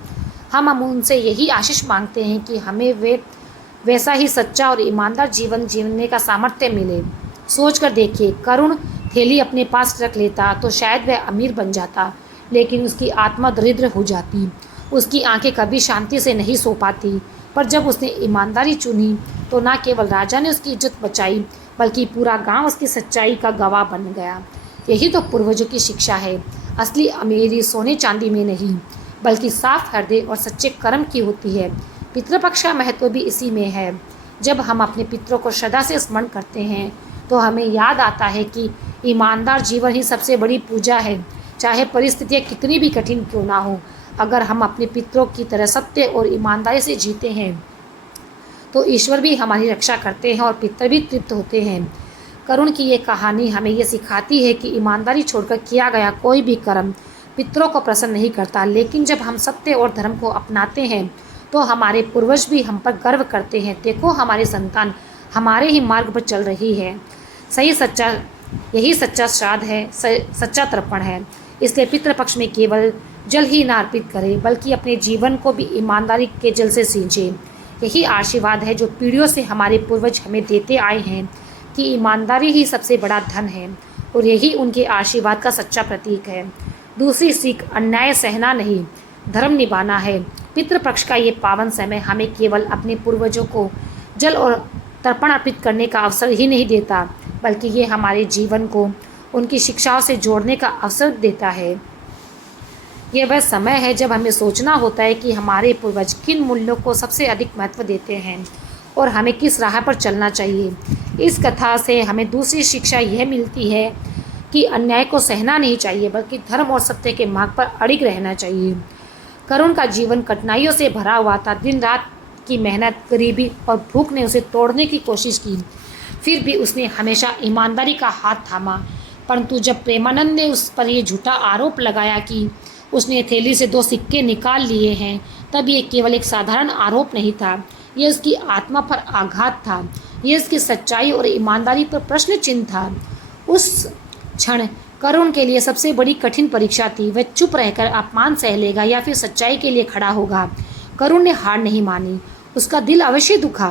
हम उनसे यही आशीष मांगते हैं कि हमें वे वैसा ही सच्चा और ईमानदार जीवन जीने का सामर्थ्य मिले। सोच कर देखिए, करुण थैली अपने पास रख लेता तो शायद वह अमीर बन जाता, लेकिन उसकी आत्मा दरिद्र हो जाती। उसकी आंखें कभी शांति से नहीं सो पाती। पर जब उसने ईमानदारी चुनी तो न केवल राजा ने उसकी इज्जत बचाई बल्कि पूरा गांव उसकी सच्चाई का गवाह बन गया। यही तो पूर्वजों की शिक्षा है। असली अमीरी सोने चांदी में नहीं बल्कि साफ हृदय और सच्चे कर्म की होती है। पितृपक्ष का महत्व भी इसी में है। जब हम अपने पितरों को श्रद्धा से स्मरण करते हैं तो हमें याद आता है कि ईमानदार जीवन ही सबसे बड़ी पूजा है। चाहे परिस्थितियाँ कितनी भी कठिन क्यों ना हो, अगर हम अपने पितरों की तरह सत्य और ईमानदारी से जीते हैं तो ईश्वर भी हमारी रक्षा करते हैं और पितर भी तृप्त होते हैं। करुण की ये कहानी हमें ये सिखाती है कि ईमानदारी छोड़कर किया गया कोई भी कर्म पितरों को प्रसन्न नहीं करता, लेकिन जब हम सत्य और धर्म को अपनाते हैं तो हमारे पूर्वज भी हम पर गर्व करते हैं। देखो, हमारी संतान हमारे ही मार्ग पर चल रही है। यही सच्चा श्राद्ध है, सच्चा तर्पण है। इसलिए पितृपक्ष में केवल जल ही न अर्पित करें बल्कि अपने जीवन को भी ईमानदारी के जल से सींचें। यही आशीर्वाद है जो पीढ़ियों से हमारे पूर्वज हमें देते आए हैं कि ईमानदारी ही सबसे बड़ा धन है और यही उनके आशीर्वाद का सच्चा प्रतीक है। दूसरी सीख अन्याय सहना नहीं, धर्म निभाना है। पितृपक्ष का ये पावन समय हमें केवल अपने पूर्वजों को जल और तर्पण अर्पित करने का अवसर ही नहीं देता बल्कि ये हमारे जीवन को उनकी शिक्षाओं से जोड़ने का अवसर देता है। यह वह समय है जब हमें सोचना होता है कि हमारे पूर्वज किन मूल्यों को सबसे अधिक महत्व देते हैं और हमें किस राह पर चलना चाहिए। इस कथा से हमें दूसरी शिक्षा यह मिलती है कि अन्याय को सहना नहीं चाहिए बल्कि धर्म और सत्य के मार्ग पर अड़िग रहना चाहिए। करुण का जीवन कठिनाइयों से भरा हुआ था। दिन रात की मेहनत, गरीबी और भूख ने उसे तोड़ने की कोशिश की, फिर भी उसने हमेशा ईमानदारी का हाथ थामा। परंतु जब प्रेमानंद ने उस पर यह झूठा आरोप लगाया कि उसने थैली से 2 सिक्के निकाल लिए हैं, तब ये केवल एक साधारण आरोप नहीं था, यह उसकी आत्मा पर आघात था। यह उसकी सच्चाई और ईमानदारी पर प्रश्न चिन्ह था। उस क्षण करुण के लिए सबसे बड़ी कठिन परीक्षा थी। वह चुप रहकर अपमान सह लेगा या फिर सच्चाई के लिए खड़ा होगा। करुण ने हार नहीं मानी। उसका दिल अवश्य दुखा,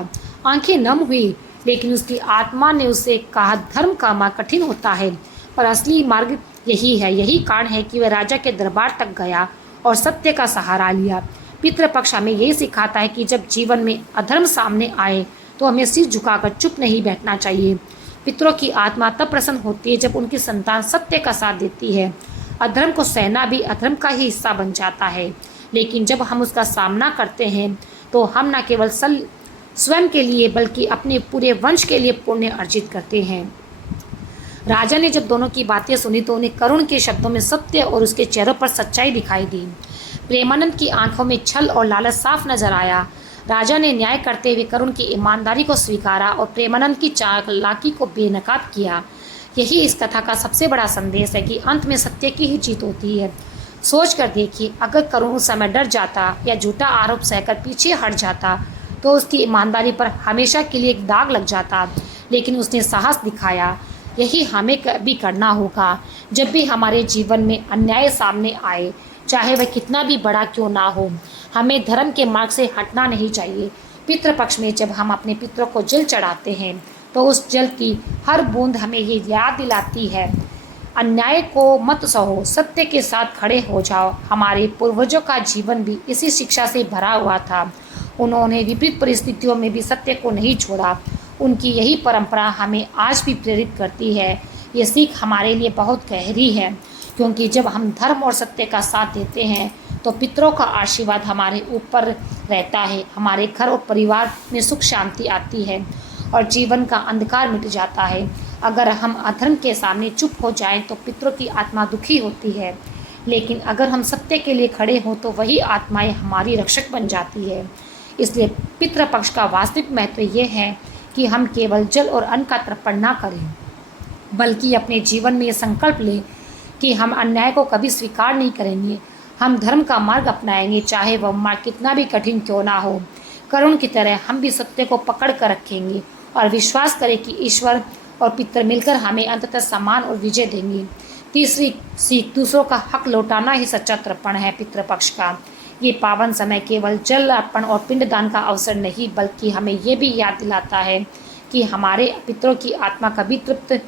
आंखें नम हुई, लेकिन उसकी आत्मा ने उससे कहा, धर्म का मार्ग कठिन होता है पर असली मार्ग यही है। यही कारण है कि वह राजा के दरबार तक गया और सत्य का सहारा लिया। पितृपक्ष हमें यही सिखाता है कि जब जीवन में अधर्म सामने आए तो हमें सिर झुकाकर चुप नहीं बैठना चाहिए। पितरों की आत्मा तब प्रसन्न होती है जब उनकी संतान सत्य का साथ देती है। अधर्म को सहना भी अधर्म का ही हिस्सा बन जाता है, लेकिन जब हम उसका सामना करते हैं तो हम न केवल स्वयं के लिए बल्कि अपने पूरे वंश के लिए पुण्य अर्जित करते हैं। राजा ने जब दोनों की बातें सुनी तो उन्हें करुण के शब्दों में सत्य और उसके चेहरों पर सच्चाई दिखाई दी। प्रेमानंद की आंखों में छल और लालच साफ नजर आया। राजा ने न्याय करते हुए करुण की ईमानदारी को स्वीकारा और प्रेमानंद की चालाकी को बेनकाब किया। यही इस कथा का सबसे बड़ा संदेश है कि अंत में सत्य की ही जीत होती है। सोच कर देखिए, अगर करुण उस समय डर जाता या झूठा आरोप सहकर पीछे हट जाता तो उसकी ईमानदारी पर हमेशा के लिए एक दाग लग जाता, लेकिन उसने साहस दिखाया। यही हमें भी करना होगा। जब भी हमारे जीवन में अन्याय सामने आए, चाहे वह कितना भी बड़ा क्यों ना हो, हमें धर्म के मार्ग से हटना नहीं चाहिए। पितृपक्ष में जब हम अपने पितरों को जल चढ़ाते हैं तो उस जल की हर बूंद हमें ये याद दिलाती है, अन्याय को मत सहो, सत्य के साथ खड़े हो जाओ। हमारे पूर्वजों का जीवन भी इसी शिक्षा से भरा हुआ था। उन्होंने विपरीत परिस्थितियों में भी सत्य को नहीं छोड़ा। उनकी यही परंपरा हमें आज भी प्रेरित करती है। ये सीख हमारे लिए बहुत गहरी है, क्योंकि जब हम धर्म और सत्य का साथ देते हैं तो पितरों का आशीर्वाद हमारे ऊपर रहता है। हमारे घर और परिवार में सुख शांति आती है और जीवन का अंधकार मिट जाता है। अगर हम अधर्म के सामने चुप हो जाएं तो पितरों की आत्मा दुखी होती है, लेकिन अगर हम सत्य के लिए खड़े हों तो वही आत्माएं हमारी रक्षक बन जाती है। इसलिए पितृपक्ष का वास्तविक महत्व ये है कि हम केवल जल और अन्न का तर्पण ना करें, बल्कि अपने जीवन में ये संकल्प लें कि हम अन्याय को कभी स्वीकार नहीं करेंगे। हम धर्म का मार्ग अपनाएंगे, चाहे वह मार्ग कितना भी कठिन क्यों ना हो। करुण की तरह हम भी सत्य को पकड़ कर रखेंगे और विश्वास करें कि ईश्वर और पितर मिलकर हमें अंततः सम्मान और विजय देंगे। तीसरी सीख, दूसरों का हक लौटाना ही सच्चा तर्पण है। पितृपक्ष का ये पावन समय केवल जल अर्पण और पिंडदान का अवसर नहीं, बल्कि हमें ये भी याद दिलाता है कि हमारे पितरों की आत्मा कभी तृप्त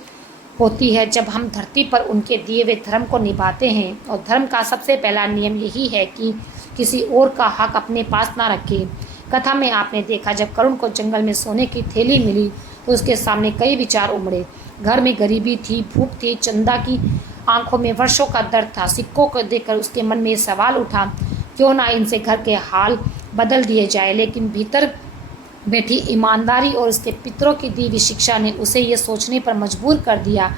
होती है जब हम धरती पर उनके दिए हुए धर्म को निभाते हैं। और धर्म का सबसे पहला नियम यही है कि किसी और का हक अपने पास ना रखें। कथा में आपने देखा, जब करुण को जंगल में सोने की थैली मिली तो उसके सामने कई विचार उमड़े। घर में गरीबी थी, भूख थी, चंदा की आंखों में वर्षों का दर्द था। सिक्कों को देखकर उसके मन में सवाल उठा, क्यों ना इनसे घर के हाल बदल दिए जाए। लेकिन भीतर बैठी ईमानदारी और उसके पितरों की दी हुई शिक्षा ने उसे ये सोचने पर मजबूर कर दिया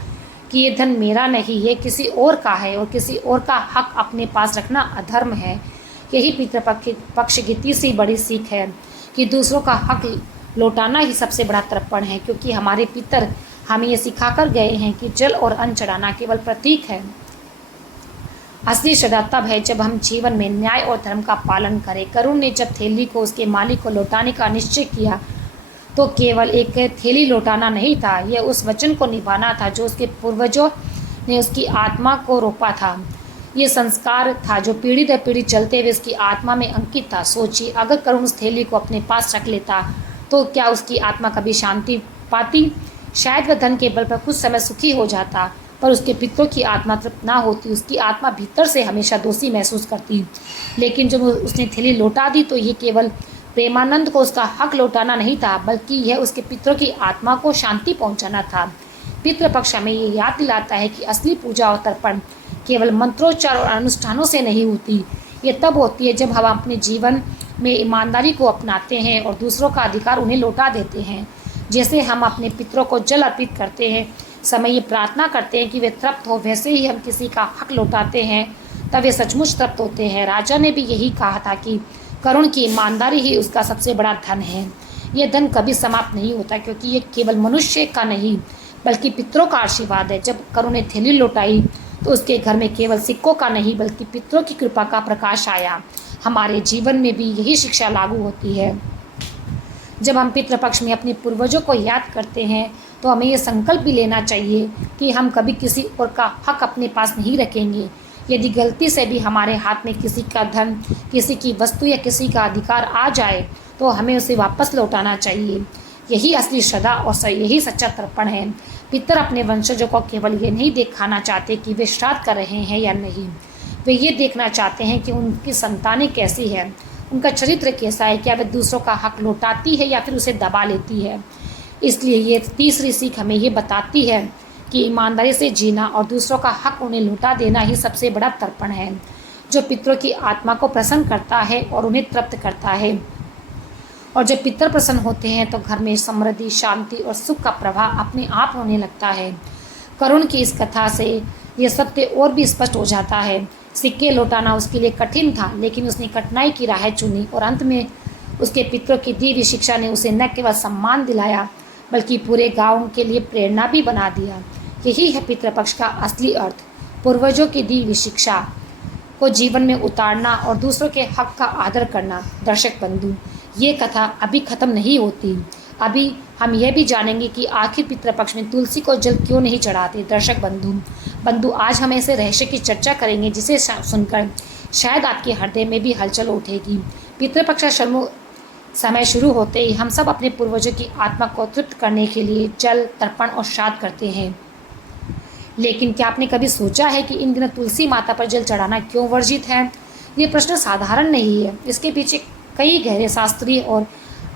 कि ये धन मेरा नहीं, ये किसी और का है और किसी और का हक अपने पास रखना अधर्म है। यही पितृपक्ष की तीसरी बड़ी सीख है कि दूसरों का हक लौटाना ही सबसे बड़ा तर्पण है, क्योंकि हमारे पितर हमें ये सिखाकर गए हैं कि जल और अन्न चढ़ाना केवल प्रतीक है। असली श्रद्धा तब है जब हम जीवन में न्याय और धर्म का पालन करें। करुण ने जब थैली को उसके मालिक को लौटाने का निश्चय किया तो केवल एक थैली लौटाना नहीं था, यह उस वचन को निभाना था जो उसके पूर्वजों ने उसकी आत्मा को रोपा था। ये संस्कार था जो पीढ़ी दर पीढ़ी चलते हुए उसकी आत्मा में अंकित था। सोचिए, अगर करुण उस थैली को अपने पास रख लेता तो क्या उसकी आत्मा कभी शांति पाती? शायद वह धन के बल पर कुछ समय सुखी हो जाता, पर उसके पितरों की आत्मा तृप्त ना होती। उसकी आत्मा भीतर से हमेशा दोषी महसूस करती। लेकिन जब उसने थैली लौटा दी तो ये केवल प्रेमानंद को उसका हक लौटाना नहीं था, बल्कि यह उसके पितरों की आत्मा को शांति पहुंचाना था। पितृपक्ष हमें ये याद दिलाता है कि असली पूजा और तर्पण केवल मंत्रोच्चार और अनुष्ठानों से नहीं होती। ये तब होती है जब हम अपने जीवन में ईमानदारी को अपनाते हैं और दूसरों का अधिकार उन्हें लौटा देते हैं। जैसे हम अपने पितरों को जल अर्पित करते हैं, समय ये प्रार्थना करते हैं कि वे तृप्त हो, वैसे ही हम किसी का हक लौटाते हैं तब वे सचमुच तृप्त होते हैं। राजा ने भी यही कहा था कि करुण की ईमानदारी ही उसका सबसे बड़ा धन है। यह धन कभी समाप्त नहीं होता, क्योंकि ये केवल मनुष्य का नहीं बल्कि पितरों का आशीर्वाद है। जब करुण ने थैली लौटाई तो उसके घर में केवल सिक्कों का नहीं बल्कि पितरों की कृपा का प्रकाश आया। हमारे जीवन में भी यही शिक्षा लागू होती है। जब हम पितृपक्ष में अपने पूर्वजों को याद करते हैं तो हमें ये संकल्प भी लेना चाहिए कि हम कभी किसी और का हक अपने पास नहीं रखेंगे। यदि गलती से भी हमारे हाथ में किसी का धन, किसी की वस्तु या किसी का अधिकार आ जाए तो हमें उसे वापस लौटाना चाहिए। यही असली श्रद्धा और यही सच्चा तर्पण है। पितर अपने वंशजों को केवल ये नहीं दिखाना चाहते कि वे श्राद्ध कर रहे हैं या नहीं, वे ये देखना चाहते हैं कि उनकी संतानें कैसी है, उनका चरित्र कैसा है, क्या वे दूसरों का हक लौटाती है या फिर उसे दबा लेती है। इसलिए ये तीसरी सीख हमें ये बताती है कि ईमानदारी से जीना और दूसरों का हक उन्हें लौटा देना ही सबसे बड़ा तर्पण है, जो पितरों की आत्मा को प्रसन्न करता है और उन्हें तृप्त करता है। और जब पितर प्रसन्न होते हैं तो घर में समृद्धि, शांति और सुख का प्रवाह अपने आप होने लगता है। करुण की इस कथा से यह सत्य और भी स्पष्ट हो जाता है। सिक्के लौटाना उसके लिए कठिन था, लेकिन उसने कठिनाई की राह चुनी और अंत में उसके पितरों की दी हुई शिक्षा ने उसे न केवल सम्मान दिलाया बल्कि पूरे गांव के लिए प्रेरणा भी बना दिया। यही है पितृपक्ष का असली अर्थ, पूर्वजों की दी हुई शिक्षा को जीवन में उतारना और दूसरों के हक का आदर करना। दर्शक बंधु, ये कथा अभी खत्म नहीं होती। अभी हम यह भी जानेंगे कि आखिर पितृपक्ष में तुलसी को जल क्यों नहीं चढ़ाते। दर्शक बंधु, आज हम ऐसे रहस्य की चर्चा करेंगे जिसे सुनकर शायद आपके हृदय में भी हलचल उठेगी। पितृपक्ष समय शुरू होते ही हम सब अपने पूर्वजों की आत्मा को तृप्त करने के लिए जल, तर्पण और श्राद्ध करते हैं। लेकिन क्या आपने कभी सोचा है कि इन दिनों तुलसी माता पर जल चढ़ाना क्यों वर्जित है? ये प्रश्न साधारण नहीं है, इसके पीछे कई गहरे शास्त्रीय और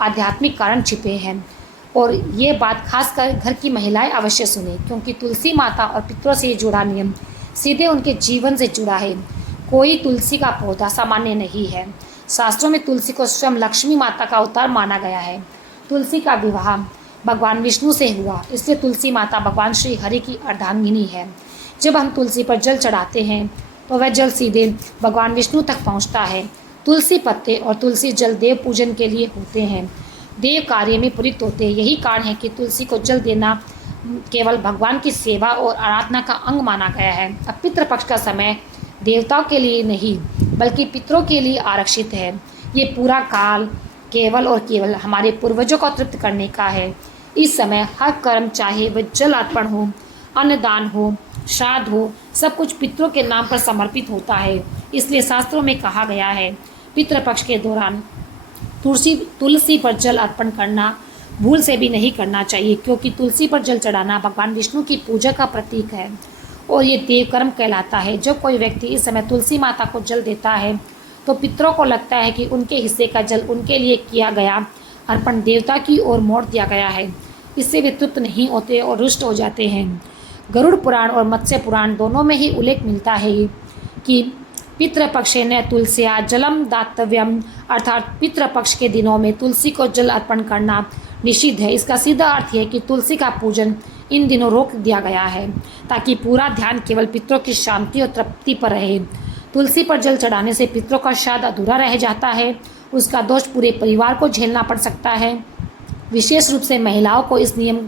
आध्यात्मिक कारण छिपे हैं। और ये बात खासकर घर की महिलाएं अवश्य सुने, क्योंकि तुलसी माता और पितरों से जुड़ा नियम सीधे उनके जीवन से जुड़ा है। कोई तुलसी का पौधा सामान्य नहीं है। शास्त्रों में तुलसी को स्वयं लक्ष्मी माता का अवतार माना गया है। तुलसी का विवाह भगवान विष्णु से हुआ, इसलिए तुलसी माता भगवान श्री हरि की अर्धांगिनी है। जब हम तुलसी पर जल चढ़ाते हैं तो वह जल सीधे भगवान विष्णु तक पहुंचता है। तुलसी पत्ते और तुलसी जल देव पूजन के लिए होते हैं। देव कार्य में प्रयुक्त होते हैं। यही कारण है कि तुलसी को जल देना केवल भगवान की सेवा और आराधना का अंग माना गया है। अब पितृपक्ष का समय देवताओं के लिए नहीं बल्कि पितरों के लिए आरक्षित है। ये पूरा काल केवल और केवल हमारे पूर्वजों को तृप्त करने का है। इस समय हर कर्म, चाहे वह जल अर्पण हो, अन्नदान हो, श्राद्ध हो, सब कुछ पितरों के नाम पर समर्पित होता है। इसलिए शास्त्रों में कहा गया है पितृपक्ष के दौरान तुलसी पर जल अर्पण करना भूल से भी नहीं करना चाहिए, क्योंकि तुलसी पर जल चढ़ाना भगवान विष्णु की पूजा का प्रतीक है और ये देव कर्म कहलाता है। जब कोई व्यक्ति इस समय तुलसी माता को जल देता है तो पितरों को लगता है कि उनके हिस्से का जल उनके लिए किया गया अर्पण देवता की ओर मोड़ दिया गया है। इससे वे तृप्त नहीं होते और रुष्ट हो जाते हैं। गरुड़ पुराण और मत्स्य पुराण दोनों में ही उल्लेख मिलता है कि पितृपक्षेन तुलस्या जलम दातव्यम, अर्थात पितृपक्ष के दिनों में तुलसी को जल अर्पण करना निषिद्ध है। इसका सीधा अर्थ है कि तुलसी का पूजन इन दिनों रोक दिया गया है ताकि पूरा ध्यान केवल पितरों की शांति और तृप्ति पर रहे। तुलसी पर जल चढ़ाने से पितरों का श्राद्ध अधूरा रह जाता है, उसका दोष पूरे परिवार को झेलना पड़ सकता है। विशेष रूप से महिलाओं को इस नियम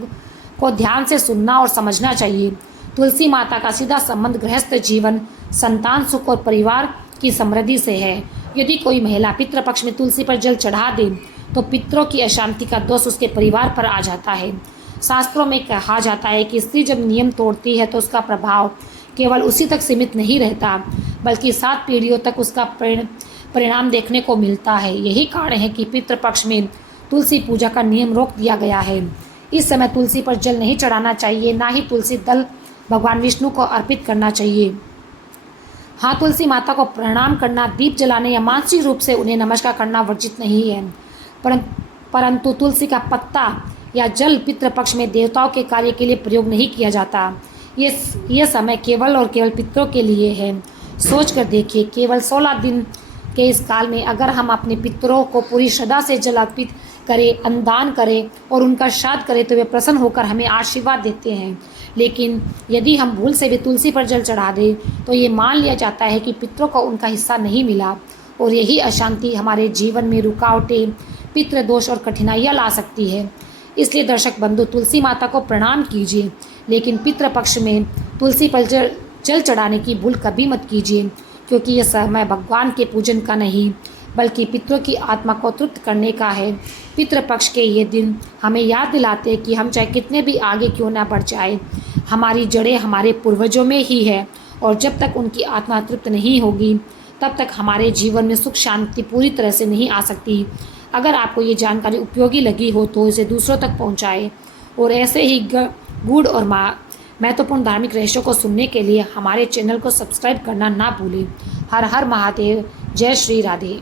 को ध्यान से सुनना और समझना चाहिए। तुलसी माता का सीधा संबंध गृहस्थ जीवन, संतान सुख और परिवार की समृद्धि से है। यदि कोई महिला पितृपक्ष में तुलसी पर जल चढ़ा दे तो पितरों की अशांति का दोष उसके परिवार पर आ जाता है। शास्त्रों में कहा जाता है कि स्त्री जब नियम तोड़ती है तो उसका प्रभाव केवल उसी तक सीमित नहीं रहता बल्कि 7 पीढ़ियों तक उसका परिणाम देखने को मिलता है। यही कारण है कि पितृपक्ष में तुलसी पूजा का नियम रोक दिया गया है। इस समय तुलसी पर जल नहीं चढ़ाना चाहिए, ना ही तुलसी दल भगवान विष्णु को अर्पित करना चाहिए। हाँ, तुलसी माता को प्रणाम करना, दीप जलाने या मानसिक रूप से उन्हें नमस्कार करना वर्जित नहीं है, परंतु तुलसी का पत्ता या जल पितृपक्ष में देवताओं के कार्य के लिए प्रयोग नहीं किया जाता। ये समय केवल और केवल पितरों के लिए है। सोच कर देखिए, केवल 16 दिन के इस काल में अगर हम अपने पितरों को पूरी श्रद्धा से जल अर्पित करें, अन्नदान करें और उनका श्राद्ध करें तो वे प्रसन्न होकर हमें आशीर्वाद देते हैं। लेकिन यदि हम भूल से भी तुलसी पर जल चढ़ा दें तो ये मान लिया जाता है कि पितरों को उनका हिस्सा नहीं मिला और यही अशांति हमारे जीवन में रुकावटें, पितृदोष और कठिनाइयाँ ला सकती है। इसलिए दर्शक बंधु, तुलसी माता को प्रणाम कीजिए, लेकिन पितृपक्ष में तुलसी पर जल चढ़ाने की भूल कभी मत कीजिए, क्योंकि यह समय भगवान के पूजन का नहीं बल्कि पितरों की आत्मा को तृप्त करने का है। पितृपक्ष के ये दिन हमें याद दिलाते हैं कि हम चाहे कितने भी आगे क्यों ना बढ़ जाए, हमारी जड़ें हमारे पूर्वजों में ही है और जब तक उनकी आत्मा तृप्त नहीं होगी तब तक हमारे जीवन में सुख शांति पूरी तरह से नहीं आ सकती। अगर आपको ये जानकारी उपयोगी लगी हो तो इसे दूसरों तक पहुंचाएं और ऐसे ही गूढ़ और महत्वपूर्ण धार्मिक रहस्यों को सुनने के लिए हमारे चैनल को सब्सक्राइब करना ना भूलें। हर हर महादेव। जय श्री राधे।